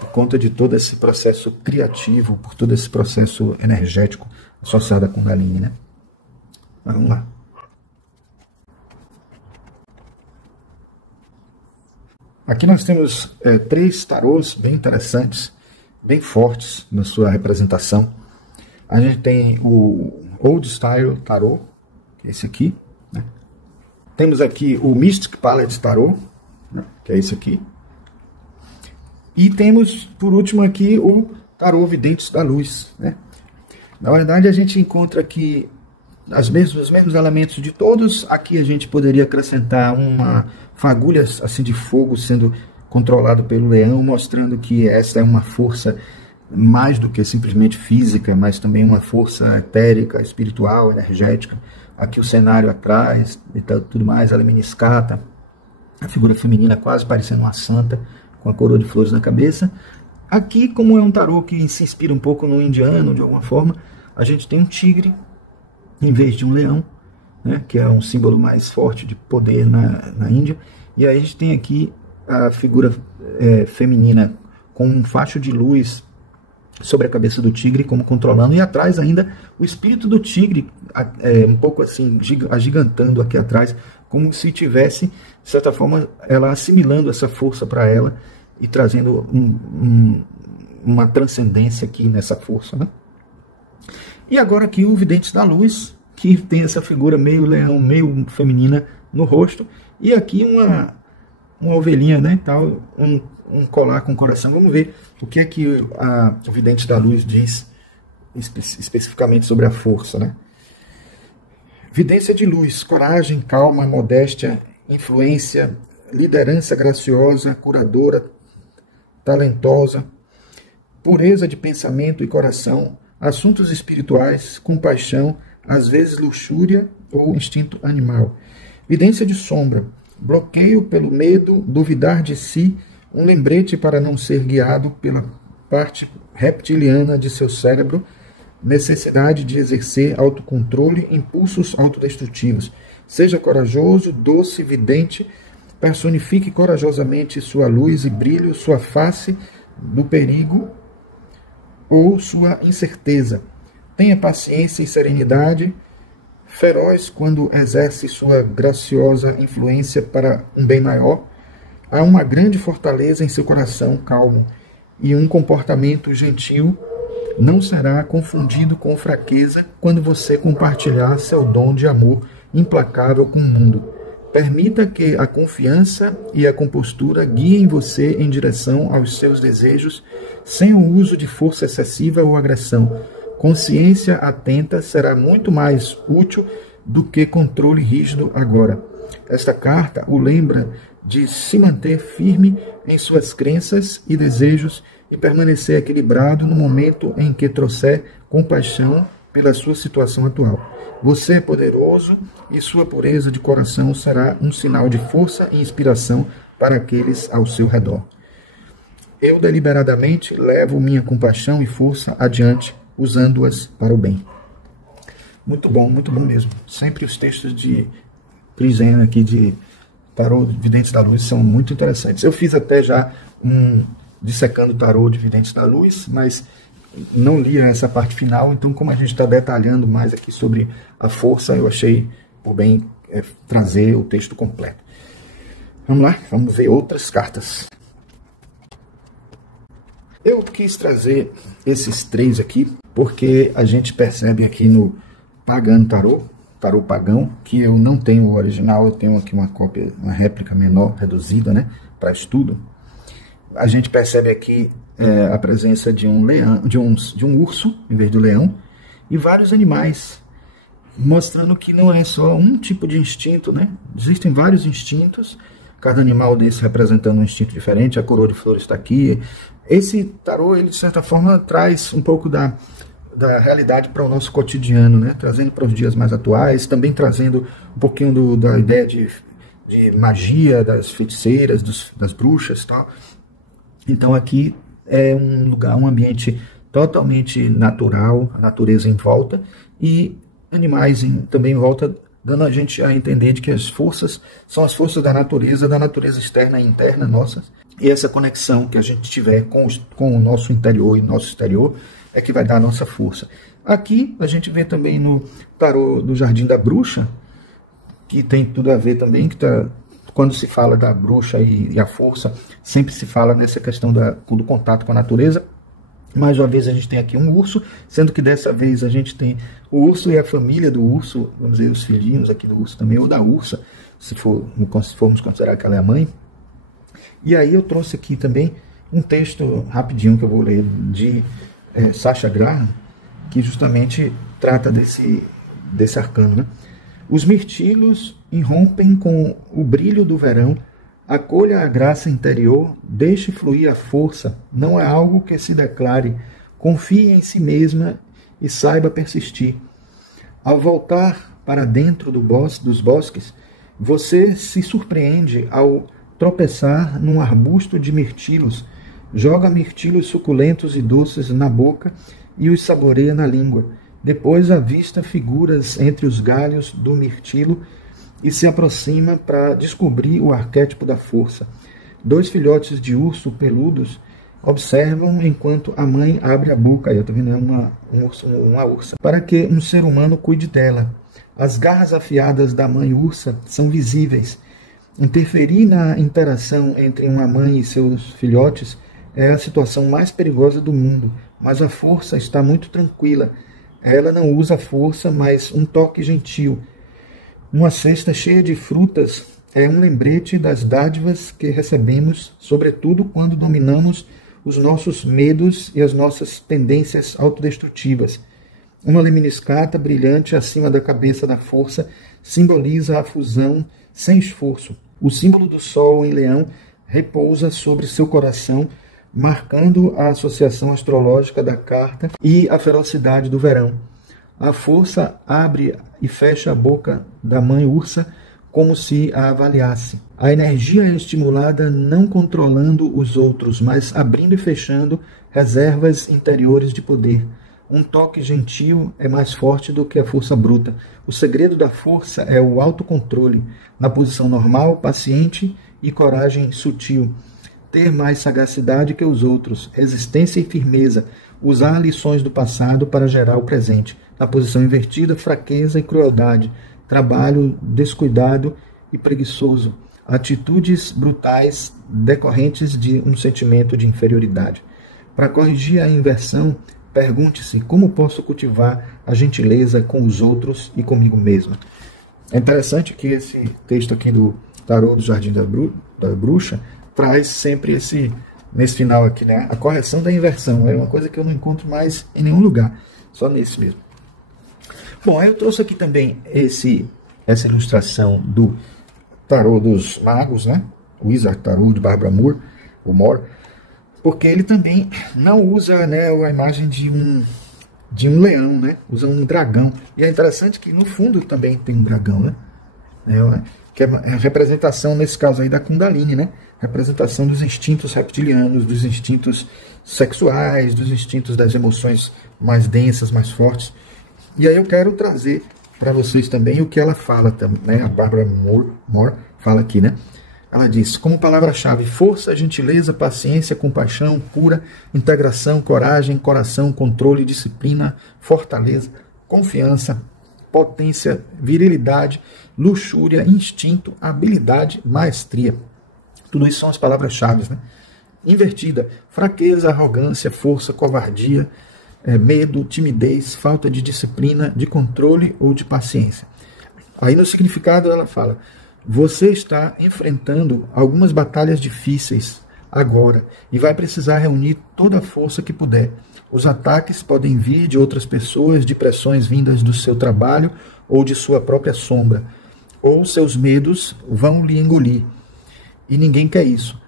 por conta de todo esse processo criativo, por todo esse processo energético associado à Kundalini, né? Mas vamos lá. Aqui nós temos 3 tarôs bem interessantes, bem fortes na sua representação. A gente tem o Old Style Tarot, que é esse aqui, né? Temos aqui o Mystic Palette Tarot, né, que é esse aqui. E temos, por último, aqui o Tarô Videntes da Luz, né? Na verdade, a gente encontra aqui os mesmos elementos de todos. Aqui a gente poderia acrescentar uma fagulha assim, de fogo sendo controlado pelo leão, mostrando que essa é uma força mais do que simplesmente física, mas também uma força etérica, espiritual, energética. Aqui o cenário atrás e tudo mais, ela é miniscata, a figura feminina quase parecendo uma santa, com a coroa de flores na cabeça. Aqui, como é um tarô que se inspira um pouco no indiano, de alguma forma, a gente tem um tigre em vez de um leão, né, que é um símbolo mais forte de poder na Índia. E aí a gente tem aqui a figura feminina com um facho de luz sobre a cabeça do tigre, como controlando, e atrás ainda o espírito do tigre, um pouco assim, agigantando aqui atrás, como se tivesse, de certa forma, ela assimilando essa força para ela e trazendo uma transcendência aqui nessa força, né? E agora aqui o Videntes da Luz, que tem essa figura meio leão, meio feminina no rosto, e aqui uma ovelhinha, né, tal, um colar com coração. Vamos ver o que é que o Vidente da Luz diz especificamente sobre a força, né? Vidência de luz, coragem, calma, modéstia, influência, liderança graciosa, curadora, talentosa, pureza de pensamento e coração, assuntos espirituais, compaixão, às vezes luxúria ou instinto animal. Vidência de sombra, bloqueio pelo medo, duvidar de si, um lembrete para não ser guiado pela parte reptiliana de seu cérebro, necessidade de exercer autocontrole, impulsos autodestrutivos. Seja corajoso, doce, vidente, personifique corajosamente sua luz e brilho, sua face do perigo ou sua incerteza. Tenha paciência e serenidade, feroz quando exerce sua graciosa influência para um bem maior. Há uma grande fortaleza em seu coração calmo e um comportamento gentil não será confundido com fraqueza quando você compartilhar seu dom de amor implacável com o mundo. Permita que a confiança e a compostura guiem você em direção aos seus desejos, sem o uso de força excessiva ou agressão. Consciência atenta será muito mais útil do que controle rígido agora. Esta carta o lembra de se manter firme em suas crenças e desejos e permanecer equilibrado no momento em que trouxer compaixão pela sua situação atual. Você é poderoso e sua pureza de coração será um sinal de força e inspiração para aqueles ao seu redor. Eu deliberadamente levo minha compaixão e força adiante, usando-as para o bem. Muito bom mesmo. Sempre os textos de Chris Hahn aqui de Tarô de Videntes da Luz são muito interessantes. Eu fiz até já um dissecando o tarô de Videntes da Luz, mas não li essa parte final, então como a gente está detalhando mais aqui sobre a força, eu achei por bem trazer o texto completo. Vamos lá, vamos ver outras cartas. Eu quis trazer esses 3 aqui, porque a gente percebe aqui no Pagano Tarô Pagão, que eu não tenho o original, eu tenho aqui uma cópia, uma réplica menor, reduzida, né, para estudo. A gente percebe aqui a presença de um leão, de um urso, em vez do leão, e vários animais, mostrando que não é só um tipo de instinto, né? Existem vários instintos, cada animal desse representando um instinto diferente. A coroa de flores está aqui. Esse tarô, ele de certa forma traz um pouco da realidade para o nosso cotidiano, né? Trazendo para os dias mais atuais, também trazendo um pouquinho da ideia de magia, das feiticeiras, das bruxas e tal. Então aqui é um lugar, um ambiente totalmente natural, a natureza em volta e animais também em volta, dando a gente a entender de que as forças são as forças da natureza externa e interna nossas, e essa conexão que a gente tiver com o nosso interior e nosso exterior é que vai dar a nossa força. Aqui a gente vê também no tarô do Jardim da Bruxa, que tem tudo a ver também, que quando se fala da bruxa e a força, sempre se fala nessa questão do contato com a natureza. Mais uma vez a gente tem aqui um urso, sendo que dessa vez a gente tem o urso e a família do urso, vamos dizer, os filhinhos aqui do urso também, ou da ursa, se formos considerar que ela é a mãe. E aí eu trouxe aqui também um texto rapidinho que eu vou ler de Sacha Graham, que justamente trata desse arcano, né? Os mirtilos irrompem com o brilho do verão. Acolha a graça interior, deixe fluir a força, não é algo que se declare, confie em si mesma e saiba persistir. Ao voltar para dentro dos bosques, você se surpreende ao tropeçar num arbusto de mirtilos, joga mirtilos suculentos e doces na boca e os saboreia na língua. Depois avista figuras entre os galhos do mirtilo e se aproxima para descobrir o arquétipo da força. 2 filhotes de urso peludos observam enquanto a mãe abre a boca, aí eu estou vendo uma ursa, para que um ser humano cuide dela. As garras afiadas da mãe ursa são visíveis. Interferir na interação entre uma mãe e seus filhotes é a situação mais perigosa do mundo, mas a força está muito tranquila. Ela não usa força, mas um toque gentil. Uma cesta cheia de frutas é um lembrete das dádivas que recebemos, sobretudo quando dominamos os nossos medos e as nossas tendências autodestrutivas. Uma lemniscata brilhante acima da cabeça da força simboliza a fusão sem esforço. O símbolo do sol em leão repousa sobre seu coração, marcando a associação astrológica da carta e a ferocidade do verão. A força abre e fecha a boca da mãe ursa como se a avaliasse. A energia é estimulada não controlando os outros, mas abrindo e fechando reservas interiores de poder. Um toque gentil é mais forte do que a força bruta. O segredo da força é o autocontrole, na posição normal, paciente e coragem sutil. Ter mais sagacidade que os outros, resistência e firmeza, usar lições do passado para gerar o presente. Na posição invertida, fraqueza e crueldade, trabalho descuidado e preguiçoso, atitudes brutais decorrentes de um sentimento de inferioridade. Para corrigir a inversão, pergunte-se como posso cultivar a gentileza com os outros e comigo mesmo. É interessante que esse texto aqui do Tarô do Jardim da Bruxa traz sempre nesse final aqui, né, a correção da inversão. É uma coisa que eu não encontro mais em nenhum lugar, só nesse mesmo. Bom, aí eu trouxe aqui também essa ilustração do Tarô dos Magos, né, o Wizard Tarot de Barbara Moore, porque ele também não usa, né, a imagem de um leão, né, usa um dragão. E é interessante que no fundo também tem um dragão, né, que é a representação, nesse caso aí, da Kundalini, né, representação dos instintos reptilianos, dos instintos sexuais, dos instintos das emoções mais densas, mais fortes. E aí eu quero trazer para vocês também o que ela fala, né, a Barbara Moore fala aqui, né. Ela diz, como palavra-chave, força, gentileza, paciência, compaixão, cura, integração, coragem, coração, controle, disciplina, fortaleza, confiança, potência, virilidade, luxúria, instinto, habilidade, maestria. Tudo isso são as palavras-chave, né? Invertida, fraqueza, arrogância, força, covardia, medo, timidez, falta de disciplina, de controle ou de paciência. Aí no significado ela fala, você está enfrentando algumas batalhas difíceis agora e vai precisar reunir toda a força que puder. Os ataques podem vir de outras pessoas, de pressões vindas do seu trabalho ou de sua própria sombra, ou seus medos vão lhe engolir. E ninguém quer isso.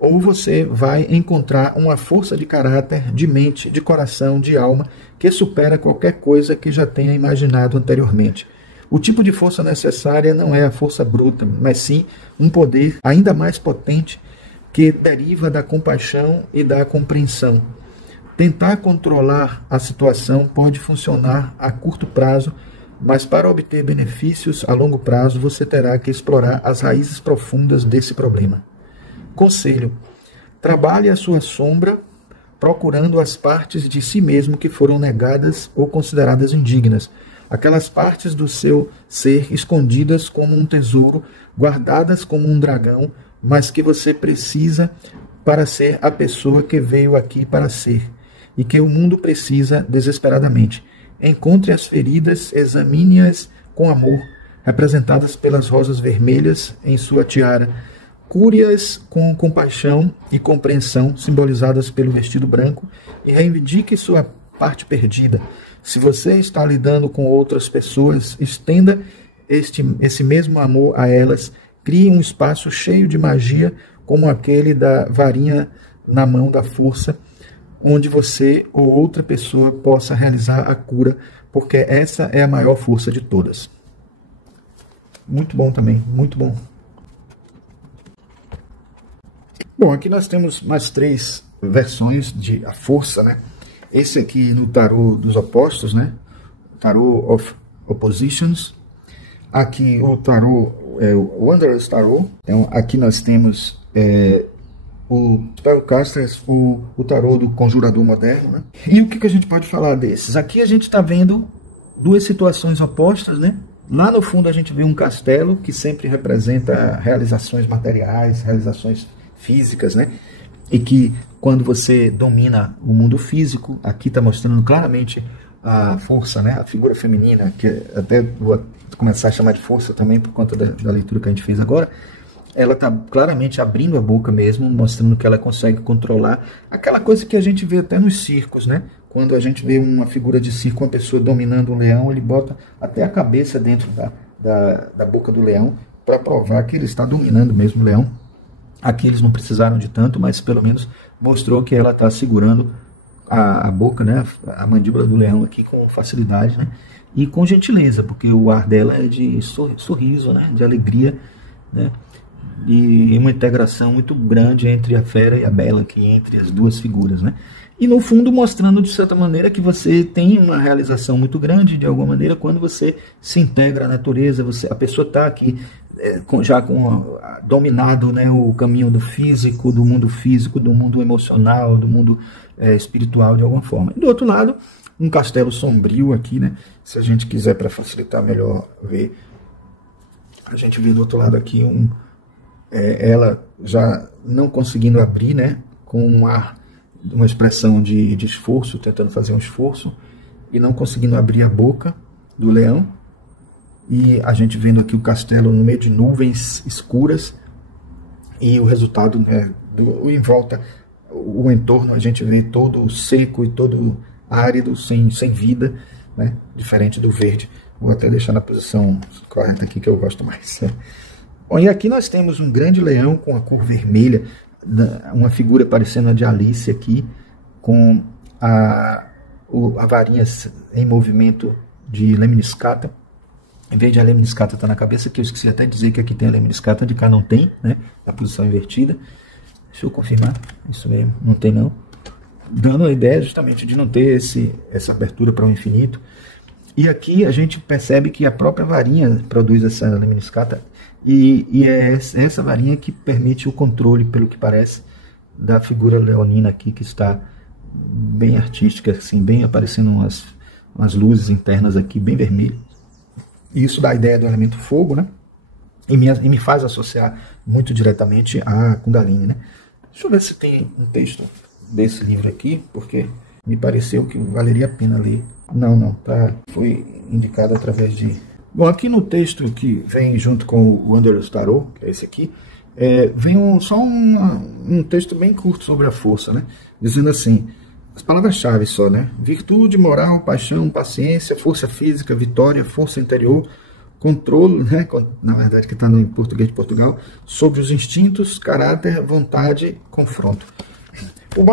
Ou você vai encontrar uma força de caráter, de mente, de coração, de alma, que supera qualquer coisa que já tenha imaginado anteriormente. O tipo de força necessária não é a força bruta, mas sim um poder ainda mais potente que deriva da compaixão e da compreensão. Tentar controlar a situação pode funcionar a curto prazo, mas para obter benefícios a longo prazo você terá que explorar as raízes profundas desse problema. Conselho: trabalhe a sua sombra procurando as partes de si mesmo que foram negadas ou consideradas indignas. Aquelas partes do seu ser escondidas como um tesouro, guardadas como um dragão, mas que você precisa para ser a pessoa que veio aqui para ser e que o mundo precisa desesperadamente. Encontre as feridas, examine-as com amor, representadas pelas rosas vermelhas em sua tiara. Cure-as com compaixão e compreensão, simbolizadas pelo vestido branco, e reivindique sua parte perdida. Se você está lidando com outras pessoas, estenda esse mesmo amor a elas. Crie um espaço cheio de magia, como aquele da varinha na mão da força, onde você ou outra pessoa possa realizar a cura, porque essa é a maior força de todas. Muito bom também, muito bom. Bom, aqui nós temos mais 3 versões de a força, né? Esse aqui no Tarô dos Opostos, né? Tarô of Oppositions. Aqui o Tarô é o Wanderer's Tarot. Então aqui nós temos o Spellcasters, o Tarô do Conjurador Moderno, né? E o que a gente pode falar desses? Aqui a gente está vendo 2 situações opostas, né? Lá no fundo a gente vê um castelo que sempre representa realizações materiais, realizações físicas, né? E que quando você domina o mundo físico, aqui está mostrando claramente a força, né? A figura feminina, que até vou começar a chamar de força também por conta da leitura que a gente fez agora. Ela está claramente abrindo a boca mesmo, mostrando que ela consegue controlar aquela coisa que a gente vê até nos circos, né? Quando a gente vê uma figura de circo, uma pessoa dominando um leão, ele bota até a cabeça dentro da boca do leão para provar que ele está dominando mesmo o leão. Aqui eles não precisaram de tanto, mas pelo menos mostrou que ela está segurando a boca, né, a mandíbula do leão aqui com facilidade, né, e com gentileza, porque o ar dela é de sorriso, né, de alegria, né, e uma integração muito grande entre a fera e a bela, aqui, entre as 2 figuras, né. E no fundo mostrando de certa maneira que você tem uma realização muito grande de alguma maneira quando você se integra à natureza, a pessoa está aqui já dominado, né, o caminho do mundo do mundo emocional, do mundo espiritual de alguma forma. E do outro lado, um castelo sombrio aqui, né, se a gente quiser para facilitar melhor ver, a gente vê do outro lado aqui ela já não conseguindo abrir, né, com uma expressão de esforço, tentando fazer um esforço, e não conseguindo abrir a boca do leão. e a gente vendo aqui o castelo no meio de nuvens escuras, e o resultado, né, em volta, o entorno a gente vê todo seco e todo árido, sem vida, né, diferente do verde. Vou até deixar na posição correta aqui que eu gosto mais. Bom, e aqui nós temos um grande leão com a cor vermelha, uma figura parecendo a de Alice aqui, com a varinha em movimento de Lemniscata. Em vez de a Lemniscata estar na cabeça, que eu esqueci até de dizer que aqui tem a Lemniscata, de cá não tem, né? Na posição invertida. Deixa eu confirmar. Isso mesmo, não tem não. Dando a ideia justamente de não ter essa abertura para o infinito. E aqui a gente percebe que a própria varinha produz essa Lemniscata, e é essa varinha que permite o controle, pelo que parece, da figura leonina aqui, que está bem artística, assim, bem aparecendo umas luzes internas aqui, bem vermelhas. Isso dá a ideia do elemento fogo, né? E me faz associar muito diretamente a Kundalini, né? Deixa eu ver se tem um texto desse livro aqui, porque me pareceu que valeria a pena ler. Não, tá, foi indicado através de... Bom, aqui no texto que vem junto com o Wanderer's Tarot, que é esse aqui, vem só um texto bem curto sobre a força, né? Dizendo assim, as palavras-chave só, né? Virtude, moral, paixão, paciência, força física, vitória, força interior, controle, né? Na verdade que está no português de Portugal, sobre os instintos, caráter, vontade, confronto. O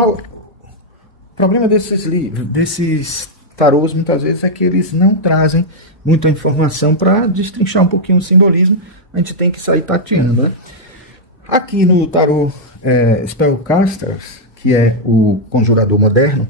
problema desses tarôs muitas vezes é que eles não trazem muita informação para destrinchar um pouquinho o simbolismo. A gente tem que sair tateando, né? Aqui no tarô Spellcasters, que é o conjurador moderno,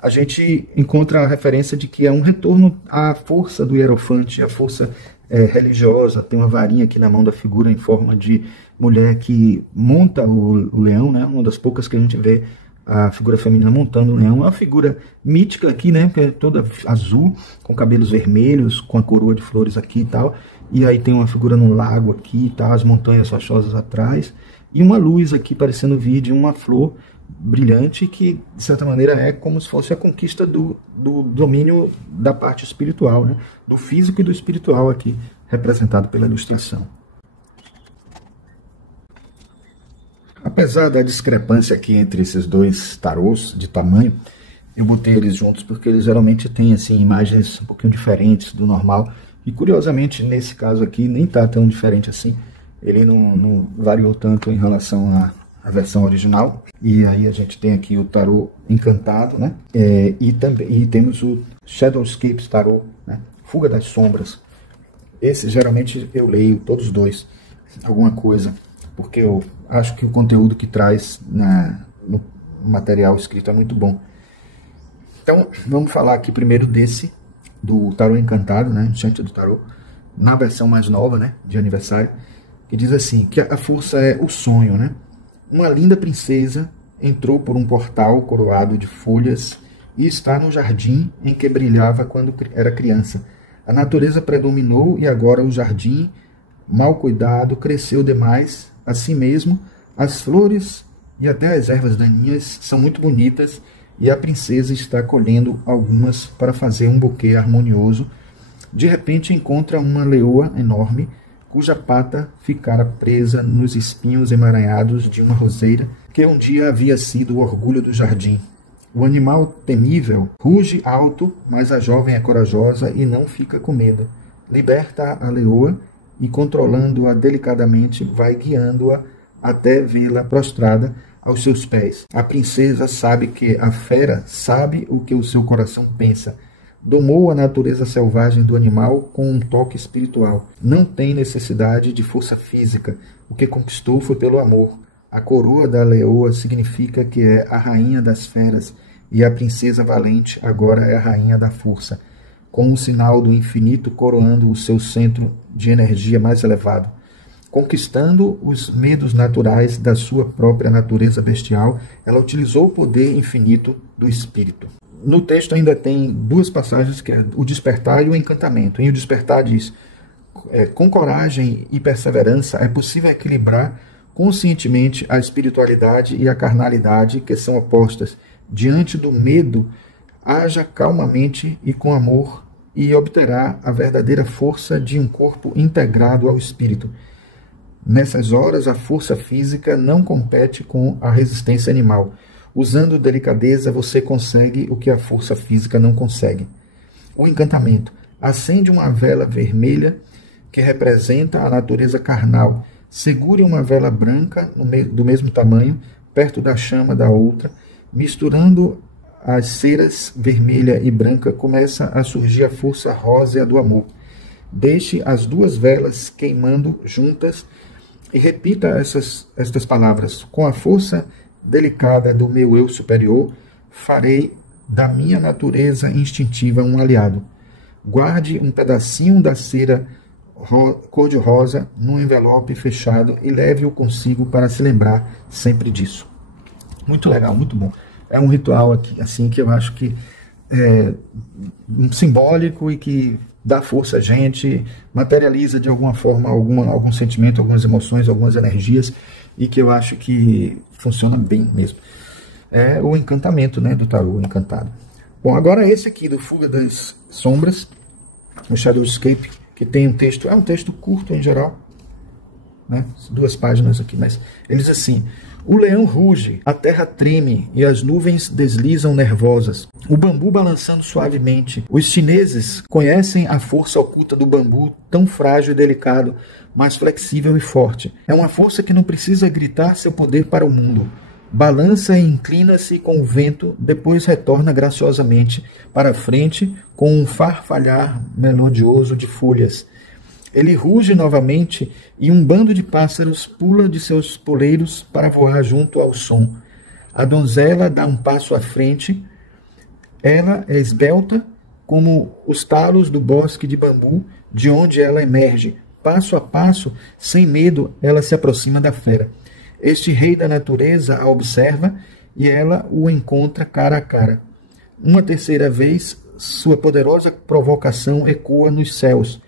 a gente encontra a referência de que é um retorno à força do hierofante, à força religiosa. Tem uma varinha aqui na mão da figura em forma de mulher que monta o leão, né? Uma das poucas que a gente vê a figura feminina montando um leão. É uma figura mítica aqui, né? Que é toda azul, com cabelos vermelhos, com a coroa de flores aqui e tal. E aí tem uma figura no lago aqui e tal, as montanhas rochosas atrás. E uma luz aqui parecendo vir de uma flor brilhante que, de certa maneira, é como se fosse a conquista do domínio da parte espiritual, né? Do físico e do espiritual aqui, representado pela ilustração. Apesar da discrepância aqui entre esses dois tarôs de tamanho, eu botei eles juntos porque eles geralmente têm assim, imagens um pouquinho diferentes do normal. E curiosamente, nesse caso aqui, nem está tão diferente assim. Ele não variou tanto em relação à versão original. E aí a gente tem aqui o tarô encantado, né? E temos o Shadowscapes Tarot, né? Fuga das Sombras. Esse geralmente eu leio todos os dois, alguma coisa, porque eu acho que o conteúdo que traz no material escrito é muito bom. Então, vamos falar aqui primeiro do Tarô Encantado, né? Enchanted do Tarô, na versão mais nova, né? De aniversário, que diz assim, que a força é o sonho, né? Uma linda princesa entrou por um portal coroado de folhas e está no jardim em que brilhava quando era criança. A natureza predominou e agora o jardim, mal cuidado, cresceu demais. Assim mesmo, as flores e até as ervas daninhas são muito bonitas e a princesa está colhendo algumas para fazer um buquê harmonioso. De repente encontra uma leoa enorme, cuja pata ficara presa nos espinhos emaranhados de uma roseira que um dia havia sido o orgulho do jardim. O animal temível ruge alto, mas a jovem é corajosa e não fica com medo. Liberta a leoa e, controlando-a delicadamente, vai guiando-a até vê-la prostrada aos seus pés. A princesa sabe que a fera sabe o que o seu coração pensa. Domou a natureza selvagem do animal com um toque espiritual. Não tem necessidade de força física. O que conquistou foi pelo amor. A coroa da leoa significa que é a rainha das feras e a princesa valente agora é a rainha da força, com um sinal do infinito coroando o seu centro de energia mais elevado. Conquistando os medos naturais da sua própria natureza bestial, ela utilizou o poder infinito do espírito. No texto ainda tem duas passagens, que é o despertar e o encantamento. Em o despertar diz, com coragem e perseverança é possível equilibrar conscientemente a espiritualidade e a carnalidade, que são opostas. Diante do medo, haja calmamente e com amor e obterá a verdadeira força de um corpo integrado ao espírito. Nessas horas, a força física não compete com a resistência animal. Usando delicadeza, você consegue o que a força física não consegue. O encantamento. Acende uma vela vermelha que representa a natureza carnal. Segure uma vela branca do mesmo tamanho, perto da chama da outra. Misturando as ceras vermelha e branca, começa a surgir a força rósea do amor. Deixe as duas velas queimando juntas e repita estas palavras. Com a força delicada do meu eu superior, farei da minha natureza instintiva um aliado. Guarde um pedacinho da cera cor-de-rosa num envelope fechado e leve-o consigo para se lembrar sempre disso. Muito legal, muito bom. É um ritual aqui, assim, que eu acho que é simbólico e que dá força a gente, materializa de alguma forma algum sentimento, algumas emoções, algumas energias, e que eu acho que funciona bem mesmo. É o encantamento, né, do tarô encantado. Bom, agora esse aqui do Fuga das Sombras, o Shadowscape, que tem um texto, é um texto curto em geral, né, 2 páginas aqui, mas ele diz assim: o leão ruge, a terra treme e as nuvens deslizam nervosas, o bambu balançando suavemente. Os chineses conhecem a força oculta do bambu, tão frágil e delicado, mas flexível e forte. É uma força que não precisa gritar seu poder para o mundo. Balança e inclina-se com o vento, depois retorna graciosamente para frente com um farfalhar melodioso de folhas. Ele ruge novamente e um bando de pássaros pula de seus poleiros para voar junto ao som. A donzela dá um passo à frente. Ela é esbelta como os talos do bosque de bambu de onde ela emerge. Passo a passo, sem medo, ela se aproxima da fera. Este rei da natureza a observa e ela o encontra cara a cara. Uma terceira vez, sua poderosa provocação ecoa nos céus,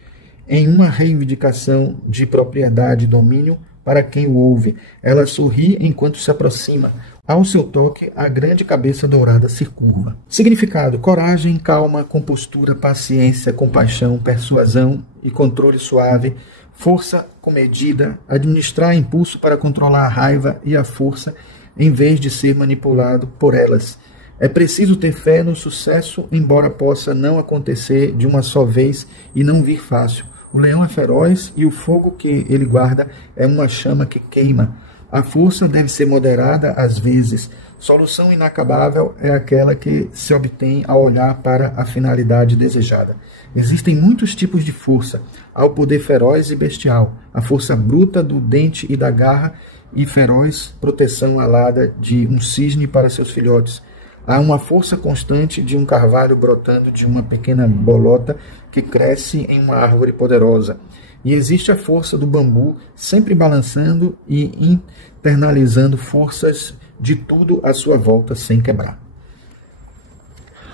em uma reivindicação de propriedade e domínio para quem o ouve. Ela sorri enquanto se aproxima. Ao seu toque, a grande cabeça dourada se curva. Significado: coragem, calma, compostura, paciência, compaixão, persuasão e controle suave, força comedida, administrar impulso para controlar a raiva e a força em vez de ser manipulado por elas. É preciso ter fé no sucesso, embora possa não acontecer de uma só vez e não vir fácil. O leão é feroz e o fogo que ele guarda é uma chama que queima. A força deve ser moderada às vezes. Solução inacabável é aquela que se obtém ao olhar para a finalidade desejada. Existem muitos tipos de força. Há o poder feroz e bestial, a força bruta do dente e da garra e feroz proteção alada de um cisne para seus filhotes. Há uma força constante de um carvalho brotando de uma pequena bolota que cresce em uma árvore poderosa. E existe a força do bambu, sempre balançando e internalizando forças de tudo à sua volta sem quebrar.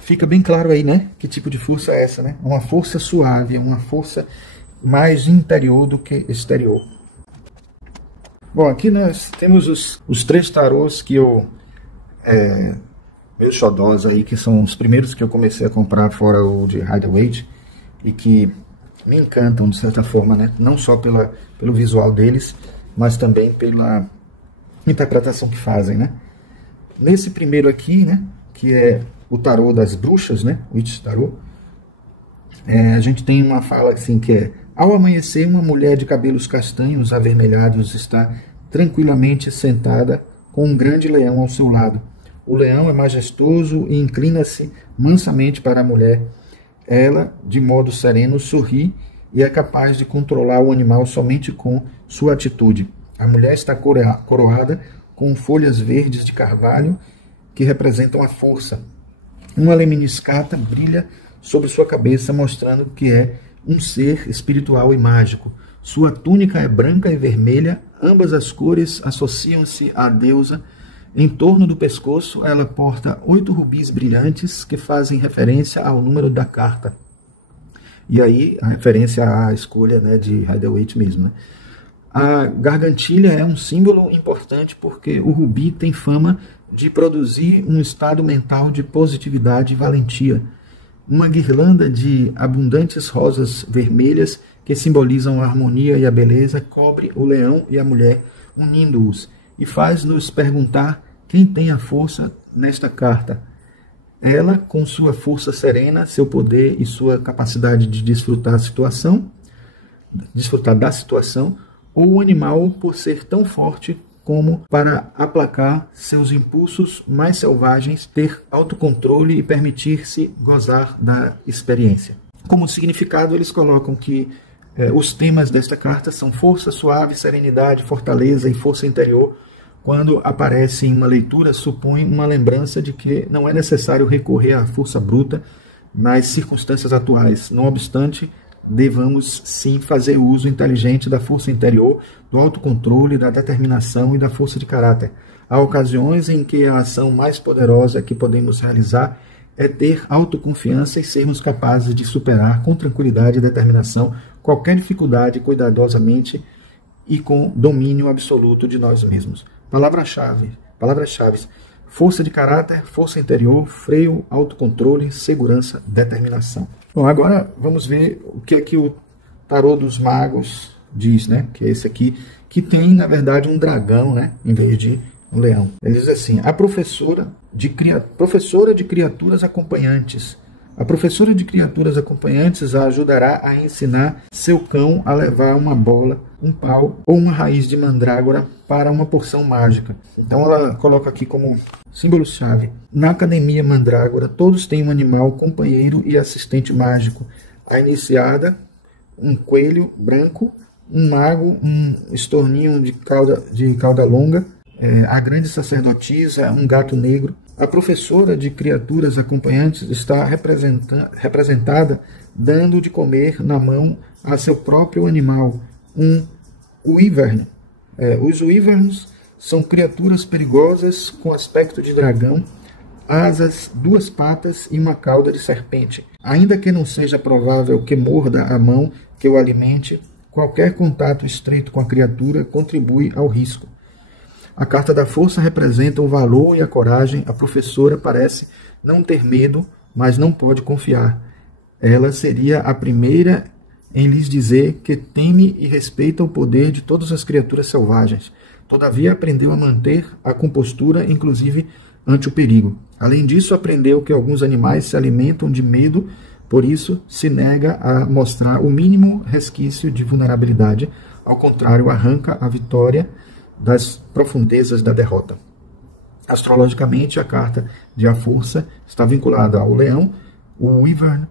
Fica bem claro aí, né? Que tipo de força é essa, né? Uma força suave, uma força mais interior do que exterior. Bom, aqui nós temos os 3 tarôs que eu... meus xodós aí, que são os primeiros que eu comecei a comprar fora o de Rider-Waite e que me encantam de certa forma, né? Não só pelo visual deles, mas também pela interpretação que fazem, né? Nesse primeiro aqui, né, que é o tarô das bruxas, né, Witch Tarô, a gente tem uma fala assim que é: ao amanhecer, uma mulher de cabelos castanhos avermelhados está tranquilamente sentada com um grande leão ao seu lado. O leão é majestoso e inclina-se mansamente para a mulher. Ela, de modo sereno, sorri e é capaz de controlar o animal somente com sua atitude. A mulher está coroada com folhas verdes de carvalho que representam a força. Uma lemniscata brilha sobre sua cabeça, mostrando que é um ser espiritual e mágico. Sua túnica é branca e vermelha, ambas as cores associam-se à deusa. Em torno do pescoço, ela porta 8 rubis brilhantes que fazem referência ao número da carta. E aí, a referência à escolha, né, de Rider-Waite mesmo. Né? A gargantilha é um símbolo importante porque o rubi tem fama de produzir um estado mental de positividade e valentia. uma guirlanda de abundantes rosas vermelhas que simbolizam a harmonia e a beleza cobre o leão e a mulher, unindo-os, e faz-nos perguntar quem tem a força nesta carta. Ela, com sua força serena, seu poder e sua capacidade de desfrutar da situação, ou o animal por ser tão forte como para aplacar seus impulsos mais selvagens, ter autocontrole e permitir-se gozar da experiência. Como significado, eles colocam que os temas desta carta são força suave, serenidade, fortaleza e força interior. Quando aparece em uma leitura, supõe uma lembrança de que não é necessário recorrer à força bruta nas circunstâncias atuais. Não obstante, devamos sim fazer uso inteligente da força interior, do autocontrole, da determinação e da força de caráter. Há ocasiões em que a ação mais poderosa que podemos realizar é ter autoconfiança e sermos capazes de superar com tranquilidade e determinação qualquer dificuldade cuidadosamente e com domínio absoluto de nós mesmos. Palavras-chave: força de caráter, força interior, freio, autocontrole, segurança, determinação. Bom, agora vamos ver o que é que o tarô dos magos diz, né? Que é esse aqui, que tem, na verdade, um dragão, né? Em vez de um leão. Ele diz assim: a professora de criaturas acompanhantes. A professora de criaturas acompanhantes a ajudará a ensinar seu cão a levar uma bola, um pau ou uma raiz de mandrágora para uma porção mágica. Então ela coloca aqui como símbolo-chave: na Academia Mandrágora, todos têm um animal companheiro e assistente mágico. A iniciada, um coelho branco, um mago, um estorninho de cauda longa, a grande sacerdotisa, um gato negro. A professora de criaturas acompanhantes está representada dando de comer na mão a seu próprio animal, um wyvern. Os wyverns são criaturas perigosas com aspecto de dragão, asas, 2 patas e uma cauda de serpente. Ainda que não seja provável que morda a mão que o alimente, qualquer contato estreito com a criatura contribui ao risco. A carta da força representa o valor e a coragem. A professora parece não ter medo, mas não pode confiar. Ela seria a primeira em lhes dizer que teme e respeita o poder de todas as criaturas selvagens. Todavia, aprendeu a manter a compostura, inclusive ante o perigo. Além disso, aprendeu que alguns animais se alimentam de medo, por isso se nega a mostrar o mínimo resquício de vulnerabilidade. Ao contrário, arranca a vitória das profundezas da derrota. Astrologicamente, a carta de A Força está vinculada ao leão. O wyvern,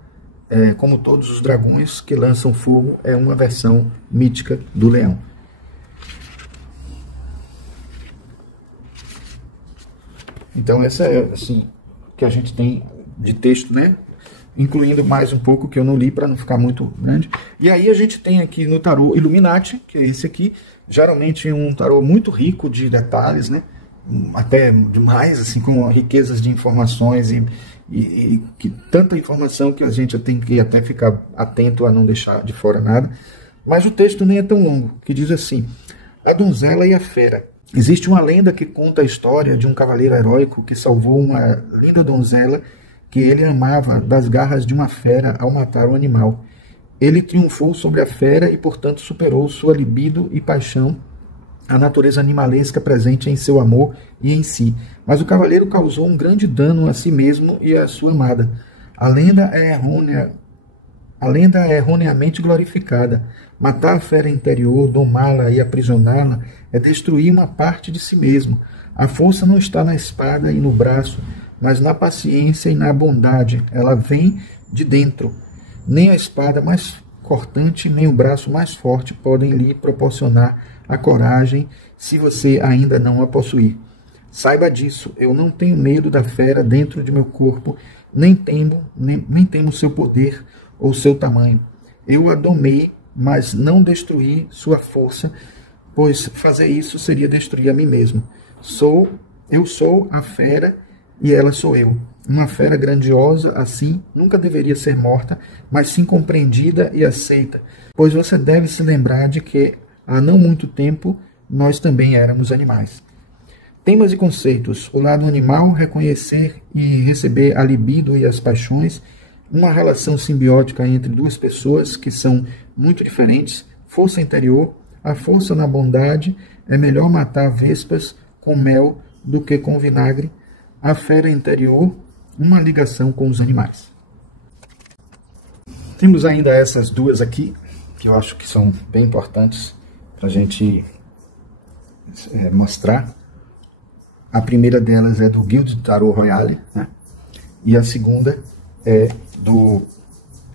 como todos os dragões que lançam fogo, é uma versão mítica do leão. Então essa é assim que a gente tem de texto, né? Incluindo mais um pouco que eu não li para não ficar muito grande. E aí a gente tem aqui no tarô Illuminati, que é esse aqui, geralmente um tarô muito rico de detalhes, né? Até demais, assim, com riquezas de informações e que tanta informação que a gente tem que até ficar atento a não deixar de fora nada. Mas o texto nem é tão longo, que diz assim: a donzela e a fera. Existe uma lenda que conta a história de um cavaleiro heróico que salvou uma linda donzela que ele amava das garras de uma fera ao matar o animal. Ele triunfou sobre a fera e, portanto, superou sua libido e paixão, a natureza animalesca presente em seu amor e em si. Mas o cavaleiro causou um grande dano a si mesmo e à sua amada. A lenda é erroneamente glorificada. Matar a fera interior, domá-la e aprisioná-la é destruir uma parte de si mesmo. A força não está na espada e no braço, mas na paciência e na bondade. Ela vem de dentro. Nem a espada mais cortante, nem o braço mais forte podem lhe proporcionar a coragem se você ainda não a possuir. Saiba disso, eu não tenho medo da fera dentro de meu corpo, nem temo seu poder ou seu tamanho. Eu a domei, mas não destruí sua força, pois fazer isso seria destruir a mim mesmo. Eu sou a fera e ela sou eu. Uma fera grandiosa, assim, nunca deveria ser morta, mas sim compreendida e aceita, pois você deve se lembrar de que, há não muito tempo, nós também éramos animais. Temas e conceitos. O lado animal, reconhecer e receber a libido e as paixões, uma relação simbiótica entre duas pessoas que são muito diferentes, força interior, a força na bondade, é melhor matar vespas com mel do que com vinagre, a fera interior, uma ligação com os animais. Temos ainda essas duas aqui, que eu acho que são bem importantes para a gente mostrar. A primeira delas é do Guild Tarot Royale, né? E a segunda é do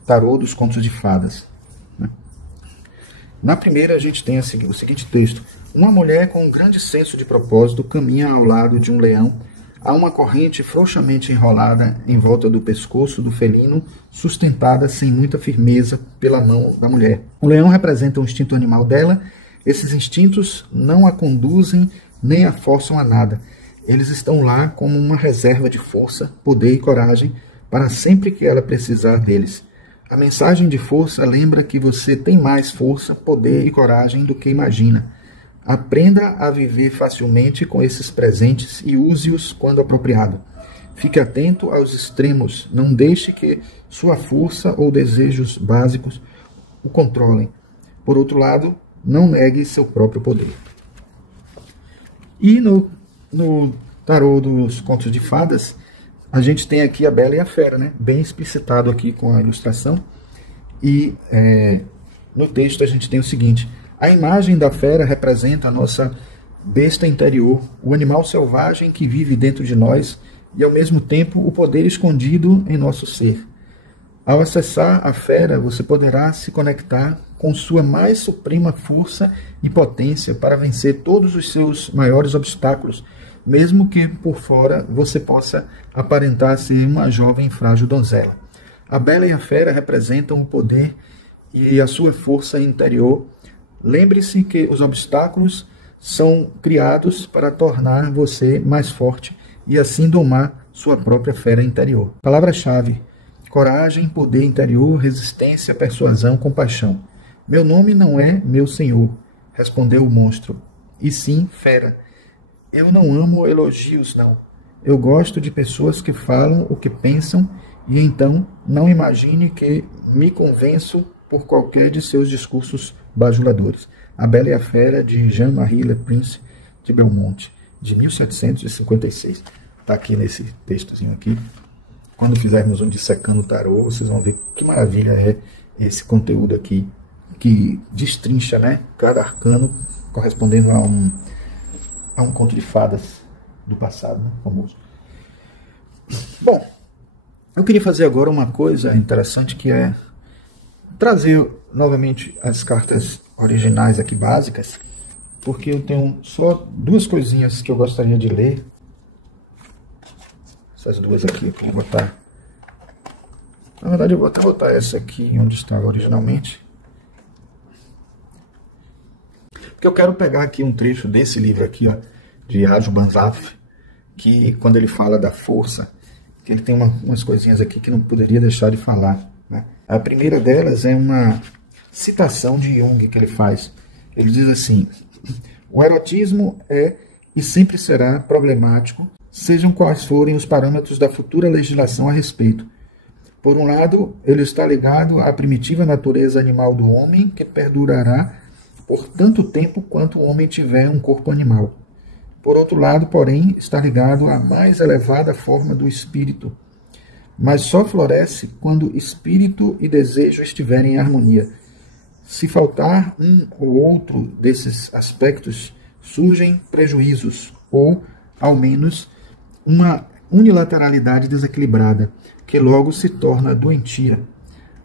Tarot dos Contos de Fadas. Né? Na primeira a gente tem o seguinte texto: uma mulher com um grande senso de propósito caminha ao lado de um leão. Há uma corrente frouxamente enrolada em volta do pescoço do felino, sustentada sem muita firmeza pela mão da mulher. O leão representa o instinto animal dela. Esses instintos não a conduzem nem a forçam a nada. Eles estão lá como uma reserva de força, poder e coragem para sempre que ela precisar deles. A mensagem de força lembra que você tem mais força, poder e coragem do que imagina. Aprenda a viver facilmente com esses presentes e use-os quando apropriado. Fique atento aos extremos, não deixe que sua força ou desejos básicos o controlem. Por outro lado, não negue seu próprio poder. E no tarô dos Contos de Fadas, a gente tem aqui a Bela e a Fera, né? Bem explicitado aqui com a ilustração. E no texto a gente tem o seguinte: a imagem da fera representa a nossa besta interior, o animal selvagem que vive dentro de nós e, ao mesmo tempo, o poder escondido em nosso ser. Ao acessar a fera, você poderá se conectar com sua mais suprema força e potência para vencer todos os seus maiores obstáculos, mesmo que por fora você possa aparentar ser uma jovem frágil donzela. A Bela e a Fera representam o poder e a sua força interior. Lembre-se que os obstáculos são criados para tornar você mais forte e assim domar sua própria fera interior. Palavra-chave: coragem, poder interior, resistência, persuasão, compaixão. Meu nome não é meu senhor, respondeu o monstro, e sim fera. Eu não amo elogios, não. Eu gosto de pessoas que falam o que pensam e então não imagine que me convenço por qualquer de seus discursos bajuladores. A Bela e a Fera, de Jean-Marie Le Prince de Belmonte, de 1756. Está aqui nesse textozinho aqui. Quando fizermos um dissecando o tarô, vocês vão ver que maravilha é esse conteúdo aqui, que destrincha, né, cada arcano correspondendo a um conto de fadas do passado, né, famoso. Bom, eu queria fazer agora uma coisa interessante, que é trazer novamente as cartas originais aqui básicas, porque eu tenho só duas coisinhas que eu gostaria de ler. Essas duas aqui eu vou botar. Na verdade, eu vou até botar essa aqui onde estava originalmente, porque eu quero pegar aqui um trecho desse livro aqui, ó, de Ajo Banzaf, que quando ele fala da força, que ele tem umas coisinhas aqui que não poderia deixar de falar, né? A primeira delas é uma citação de Jung que ele faz. Ele diz assim: o erotismo é e sempre será problemático, sejam quais forem os parâmetros da futura legislação a respeito. Por um lado, ele está ligado à primitiva natureza animal do homem, que perdurará por tanto tempo quanto o homem tiver um corpo animal. Por outro lado, porém, está ligado à mais elevada forma do espírito, mas só floresce quando espírito e desejo estiverem em harmonia. Se faltar um ou outro desses aspectos, surgem prejuízos, ou, ao menos, uma unilateralidade desequilibrada, que logo se torna doentia.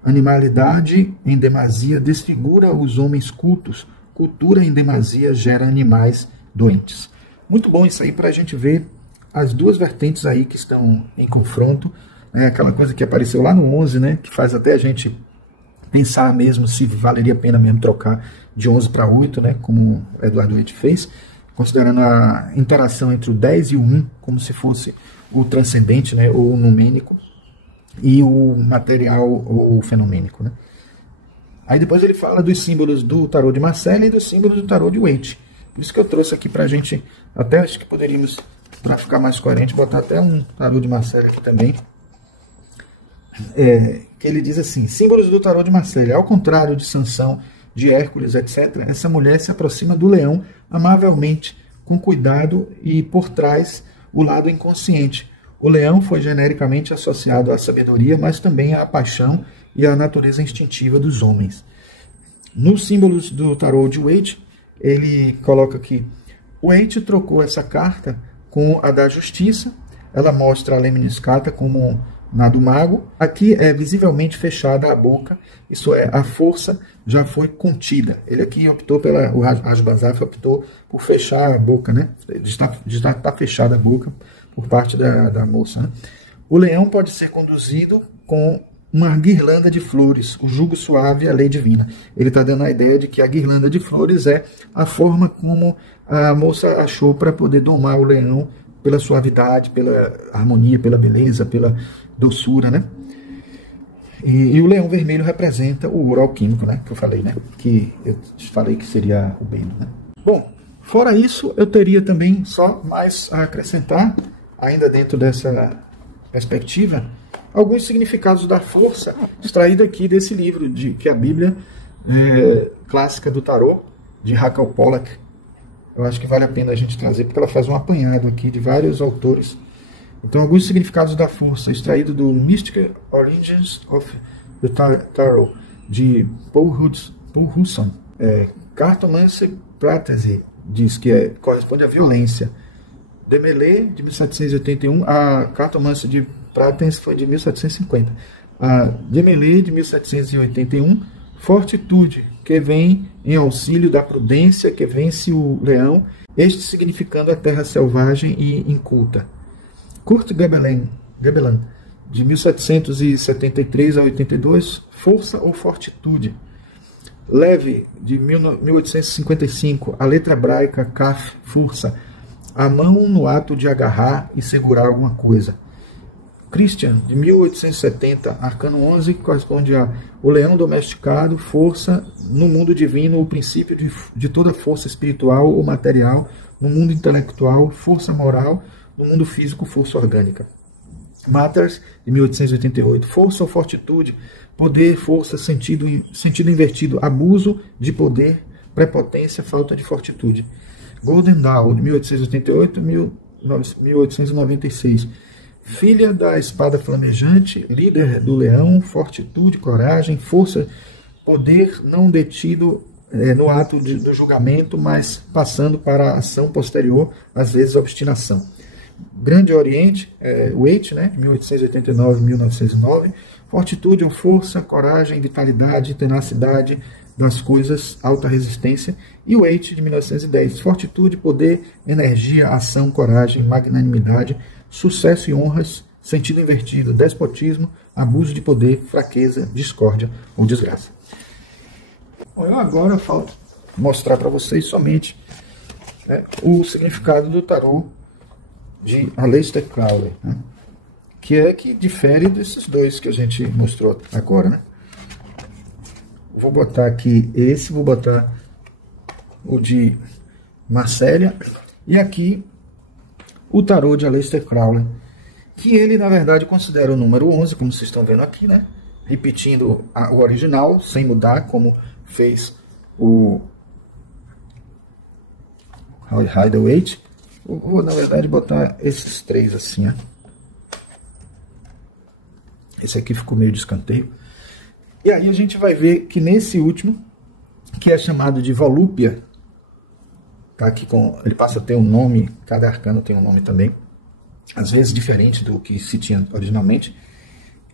Animalidade em demasia desfigura os homens cultos, cultura em demasia gera animais doentes. Muito bom isso aí para a gente ver as duas vertentes aí que estão em confronto. É aquela coisa que apareceu lá no 11, né, que faz até a gente pensar mesmo se valeria a pena mesmo trocar de 11 para 8, né, como o Eduardo Leite fez, considerando a interação entre o 10 e o 1 como se fosse o transcendente, né, ou o numênico, e o material ou o fenomênico, né. Aí depois ele fala dos símbolos do tarô de Marcella e dos símbolos do tarô de Waite. Por isso que eu trouxe aqui para a gente, até acho que poderíamos, para ficar mais coerente, botar até um tarô de Marcella aqui também. que ele diz assim: símbolos do tarô de Marselha. Ao contrário de Sansão, de Hércules, etc., essa mulher se aproxima do leão amavelmente, com cuidado e por trás o lado inconsciente. O leão foi genericamente associado à sabedoria, mas também à paixão e à natureza instintiva dos homens. Nos símbolos do tarô de Waite, ele coloca que Waite trocou essa carta com a da justiça. Ela mostra a Lemniscata como na do mago. Aqui é visivelmente fechada a boca, isso é, a força já foi contida. Ele aqui optou o Rajbazaf optou por fechar a boca, né? Está fechada a boca por parte da moça. Né? O leão pode ser conduzido com uma guirlanda de flores, o jugo suave e a lei divina. Ele está dando a ideia de que a guirlanda de flores é a forma como a moça achou para poder domar o leão pela suavidade, pela harmonia, pela beleza, pela doçura, né? E o leão vermelho representa o ouro alquímico, né? Que eu falei, né? Que eu falei que seria o beno, né? Bom, fora isso, eu teria também só mais a acrescentar, ainda dentro dessa perspectiva, alguns significados da força, extraído aqui desse livro, que é a Bíblia clássica do tarô, de Raquel Pollack. Eu acho que vale a pena a gente trazer, porque ela faz um apanhado aqui de vários autores. Então, alguns significados da força, extraído do Mystical Origins of the Tarot, de Paul Hudson. Cartomancy Practice diz que corresponde à violência. Desmêlés, de 1781, a Cartomancy de Pratense foi de 1750. A Desmêlés, de 1781, Fortitude, que vem em auxílio da prudência, que vence o leão, este significando a terra selvagem e inculta. Kurt Gebelin, de 1773 a 82, Força ou Fortitude. Leve, de 1855, a letra hebraica Kaf, força, a mão no ato de agarrar e segurar alguma coisa. Christian, de 1870, Arcano 11, que corresponde a o leão domesticado, força no mundo divino, o princípio de toda força espiritual ou material, no mundo intelectual, força moral, no mundo físico, força orgânica. Matters, de 1888, força ou fortitude, poder, força, sentido invertido, abuso de poder, prepotência, falta de fortitude. Golden Dawn, de 1888 1896, filha da espada flamejante, líder do leão, fortitude, coragem, força, poder não detido no ato do julgamento, mas passando para a ação posterior, às vezes obstinação. Grande Oriente, Waite, né, 1889-1909, fortitude ou força, coragem, vitalidade, tenacidade das coisas, alta resistência. E Waite, de 1910, fortitude, poder, energia, ação, coragem, magnanimidade, sucesso e honras, sentido invertido, despotismo, abuso de poder, fraqueza, discórdia ou desgraça. Bom, eu agora falta mostrar para vocês somente o significado do tarô de Aleister Crowley, né? que difere desses dois que a gente mostrou agora, né? Vou botar aqui esse, vou botar o de Marselha e aqui o tarô de Aleister Crowley, que ele na verdade considera o número 11, como vocês estão vendo aqui, né? Repetindo o original, sem mudar, como fez o Rider-Waite. Vou, na verdade, botar esses três assim, né? Esse aqui ficou meio de escanteio. E aí a gente vai ver que nesse último, que é chamado de Volúpia, tá aqui ele passa a ter um nome, cada arcano tem um nome também, às vezes diferente do que se tinha originalmente.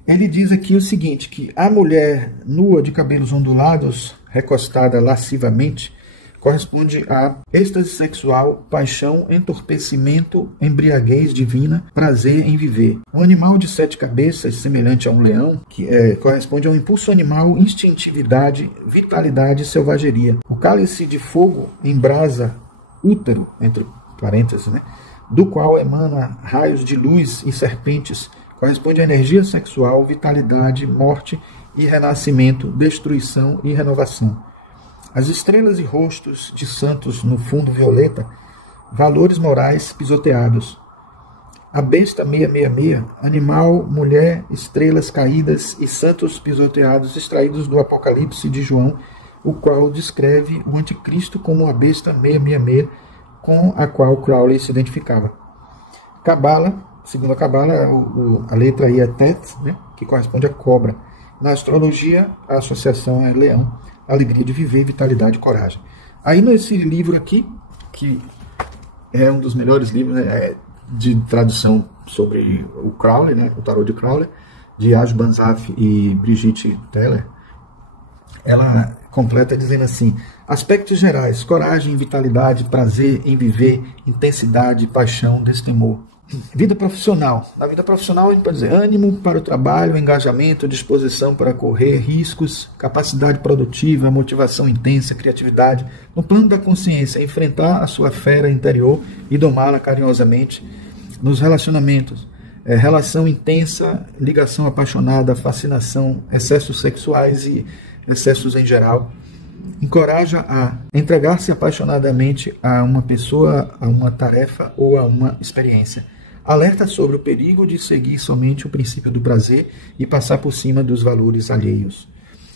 Ele diz aqui o seguinte, que a mulher nua de cabelos ondulados, recostada lascivamente, corresponde a êxtase sexual, paixão, entorpecimento, embriaguez divina, prazer em viver. O animal de 7 cabeças, semelhante a um leão, que corresponde a um impulso animal, instintividade, vitalidade e selvageria. O cálice de fogo embrasa útero, entre parênteses, né, do qual emana raios de luz e serpentes, corresponde a energia sexual, vitalidade, morte e renascimento, destruição e renovação. As estrelas e rostos de santos no fundo violeta, valores morais pisoteados. A besta 666, animal, mulher, estrelas caídas e santos pisoteados, extraídos do Apocalipse de João, o qual descreve o anticristo como a besta 666, com a qual Crowley se identificava. Cabala, segundo a Cabala, a letra aí é Tet, né, que corresponde a cobra. Na astrologia, a associação é leão, alegria de viver, vitalidade e coragem. Aí nesse livro aqui, que é um dos melhores livros de tradução sobre o Crowley, né, o tarot de Crowley, de Ash Banzaf e Brigitte Teller, ela completa dizendo assim: aspectos gerais, coragem, vitalidade, prazer em viver, intensidade, paixão, destemor. Vida profissional. Na vida profissional a gente pode dizer ânimo para o trabalho, engajamento, disposição para correr riscos, capacidade produtiva, motivação intensa, criatividade. No plano da consciência, enfrentar a sua fera interior e domá-la carinhosamente. Nos relacionamentos, relação intensa, ligação apaixonada, fascinação, excessos sexuais e excessos em geral. Encoraja a entregar-se apaixonadamente a uma pessoa, a uma tarefa ou a uma experiência. Alerta sobre o perigo de seguir somente o princípio do prazer e passar por cima dos valores alheios.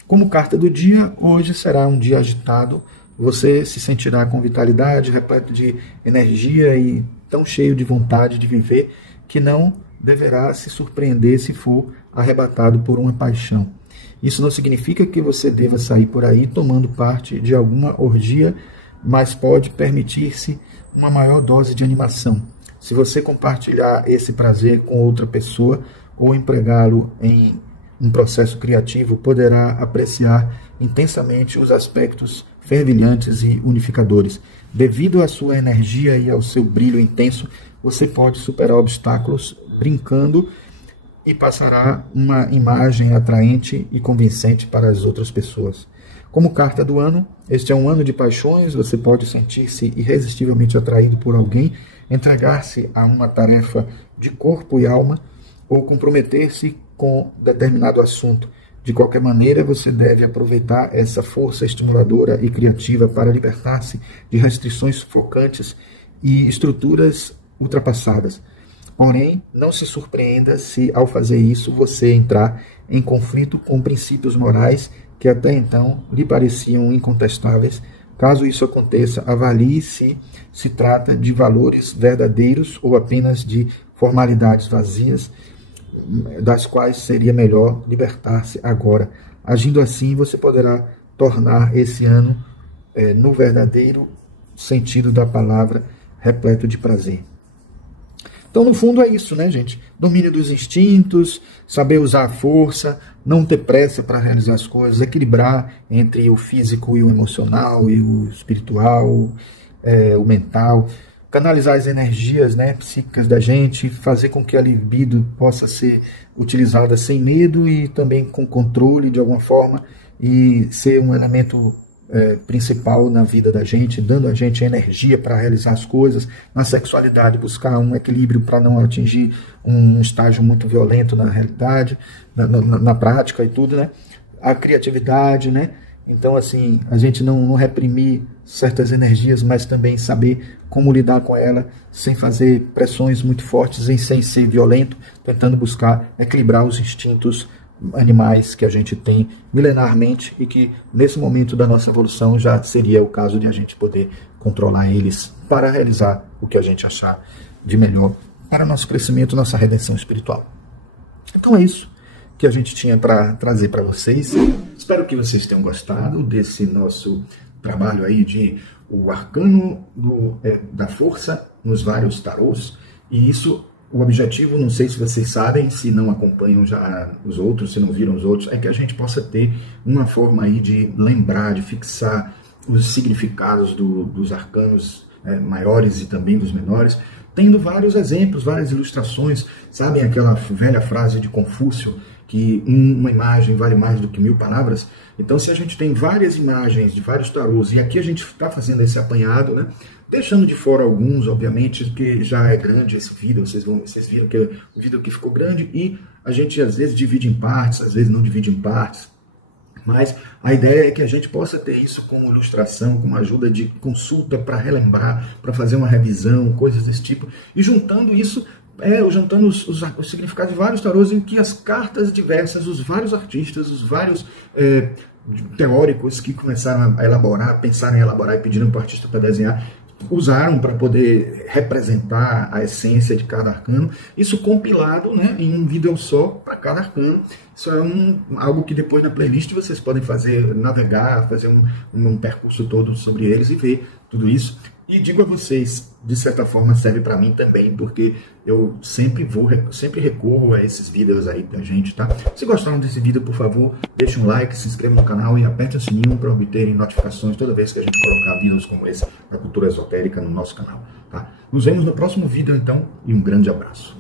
Como carta do dia, hoje será um dia agitado. Você se sentirá com vitalidade, repleto de energia e tão cheio de vontade de viver que não deverá se surpreender se for arrebatado por uma paixão. Isso não significa que você deva sair por aí tomando parte de alguma orgia, mas pode permitir-se uma maior dose de animação. Se você compartilhar esse prazer com outra pessoa ou empregá-lo em um processo criativo, poderá apreciar intensamente os aspectos fervilhantes e unificadores. Devido à sua energia e ao seu brilho intenso, você pode superar obstáculos brincando e passará uma imagem atraente e convincente para as outras pessoas. Como carta do ano, este é um ano de paixões, você pode sentir-se irresistivelmente atraído por alguém, entregar-se a uma tarefa de corpo e alma ou comprometer-se com determinado assunto. De qualquer maneira, você deve aproveitar essa força estimuladora e criativa para libertar-se de restrições sufocantes e estruturas ultrapassadas. Porém, não se surpreenda se, ao fazer isso, você entrar em conflito com princípios morais que até então lhe pareciam incontestáveis. Caso isso aconteça, avalie se trata de valores verdadeiros ou apenas de formalidades vazias, das quais seria melhor libertar-se agora. Agindo assim, você poderá tornar esse ano, no verdadeiro sentido da palavra, repleto de prazer. Então, no fundo, é isso, né, gente? Domínio dos instintos, saber usar a força, não ter pressa para realizar as coisas, equilibrar entre o físico e o emocional, e o espiritual, o mental, canalizar as energias, né, psíquicas da gente, fazer com que a libido possa ser utilizada sem medo e também com controle de alguma forma, e ser um elemento principal na vida da gente, dando a gente energia para realizar as coisas. Na sexualidade, buscar um equilíbrio para não atingir um estágio muito violento na realidade, na prática e tudo, né? A criatividade, né? Então, assim, a gente não reprimir certas energias, mas também saber como lidar com ela sem fazer pressões muito fortes e sem ser violento, tentando buscar equilibrar os instintos animais que a gente tem milenarmente e que nesse momento da nossa evolução já seria o caso de a gente poder controlar eles para realizar o que a gente achar de melhor para nosso crescimento, nossa redenção espiritual. Então é isso que a gente tinha para trazer para vocês. Espero que vocês tenham gostado desse nosso trabalho aí de o arcano da força nos vários tarôs. E isso, o objetivo, não sei se vocês sabem, se não acompanham já os outros, se não viram os outros, é que a gente possa ter uma forma aí de lembrar, de fixar os significados dos arcanos maiores e também dos menores, tendo vários exemplos, várias ilustrações. Sabem aquela velha frase de Confúcio, que uma imagem vale mais do que 1000 palavras? Então, se a gente tem várias imagens de vários tarôs, e aqui a gente está fazendo esse apanhado, né? Deixando de fora alguns, obviamente, que já é grande esse vídeo, vocês viram que o vídeo aqui ficou grande, e a gente às vezes divide em partes, às vezes não divide em partes, mas a ideia é que a gente possa ter isso como ilustração, como ajuda de consulta para relembrar, para fazer uma revisão, coisas desse tipo, e juntando isso juntando os significados de vários tarôs, em que as cartas diversas, os vários artistas, os vários teóricos que começaram a elaborar, pensaram em elaborar e pediram para o artista para desenhar, usaram para poder representar a essência de cada arcano, isso compilado, né, em um vídeo só para cada arcano. Isso é algo que depois na playlist vocês podem fazer, navegar, fazer um percurso todo sobre eles e ver tudo isso. E digo a vocês, de certa forma serve para mim também, porque eu sempre recorro a esses vídeos aí da gente, tá? Se gostaram desse vídeo, por favor, deixe um like, se inscreva no canal e aperte o sininho para obterem notificações toda vez que a gente colocar vídeos como esse da cultura esotérica no nosso canal, tá? Nos vemos no próximo vídeo, então, e um grande abraço.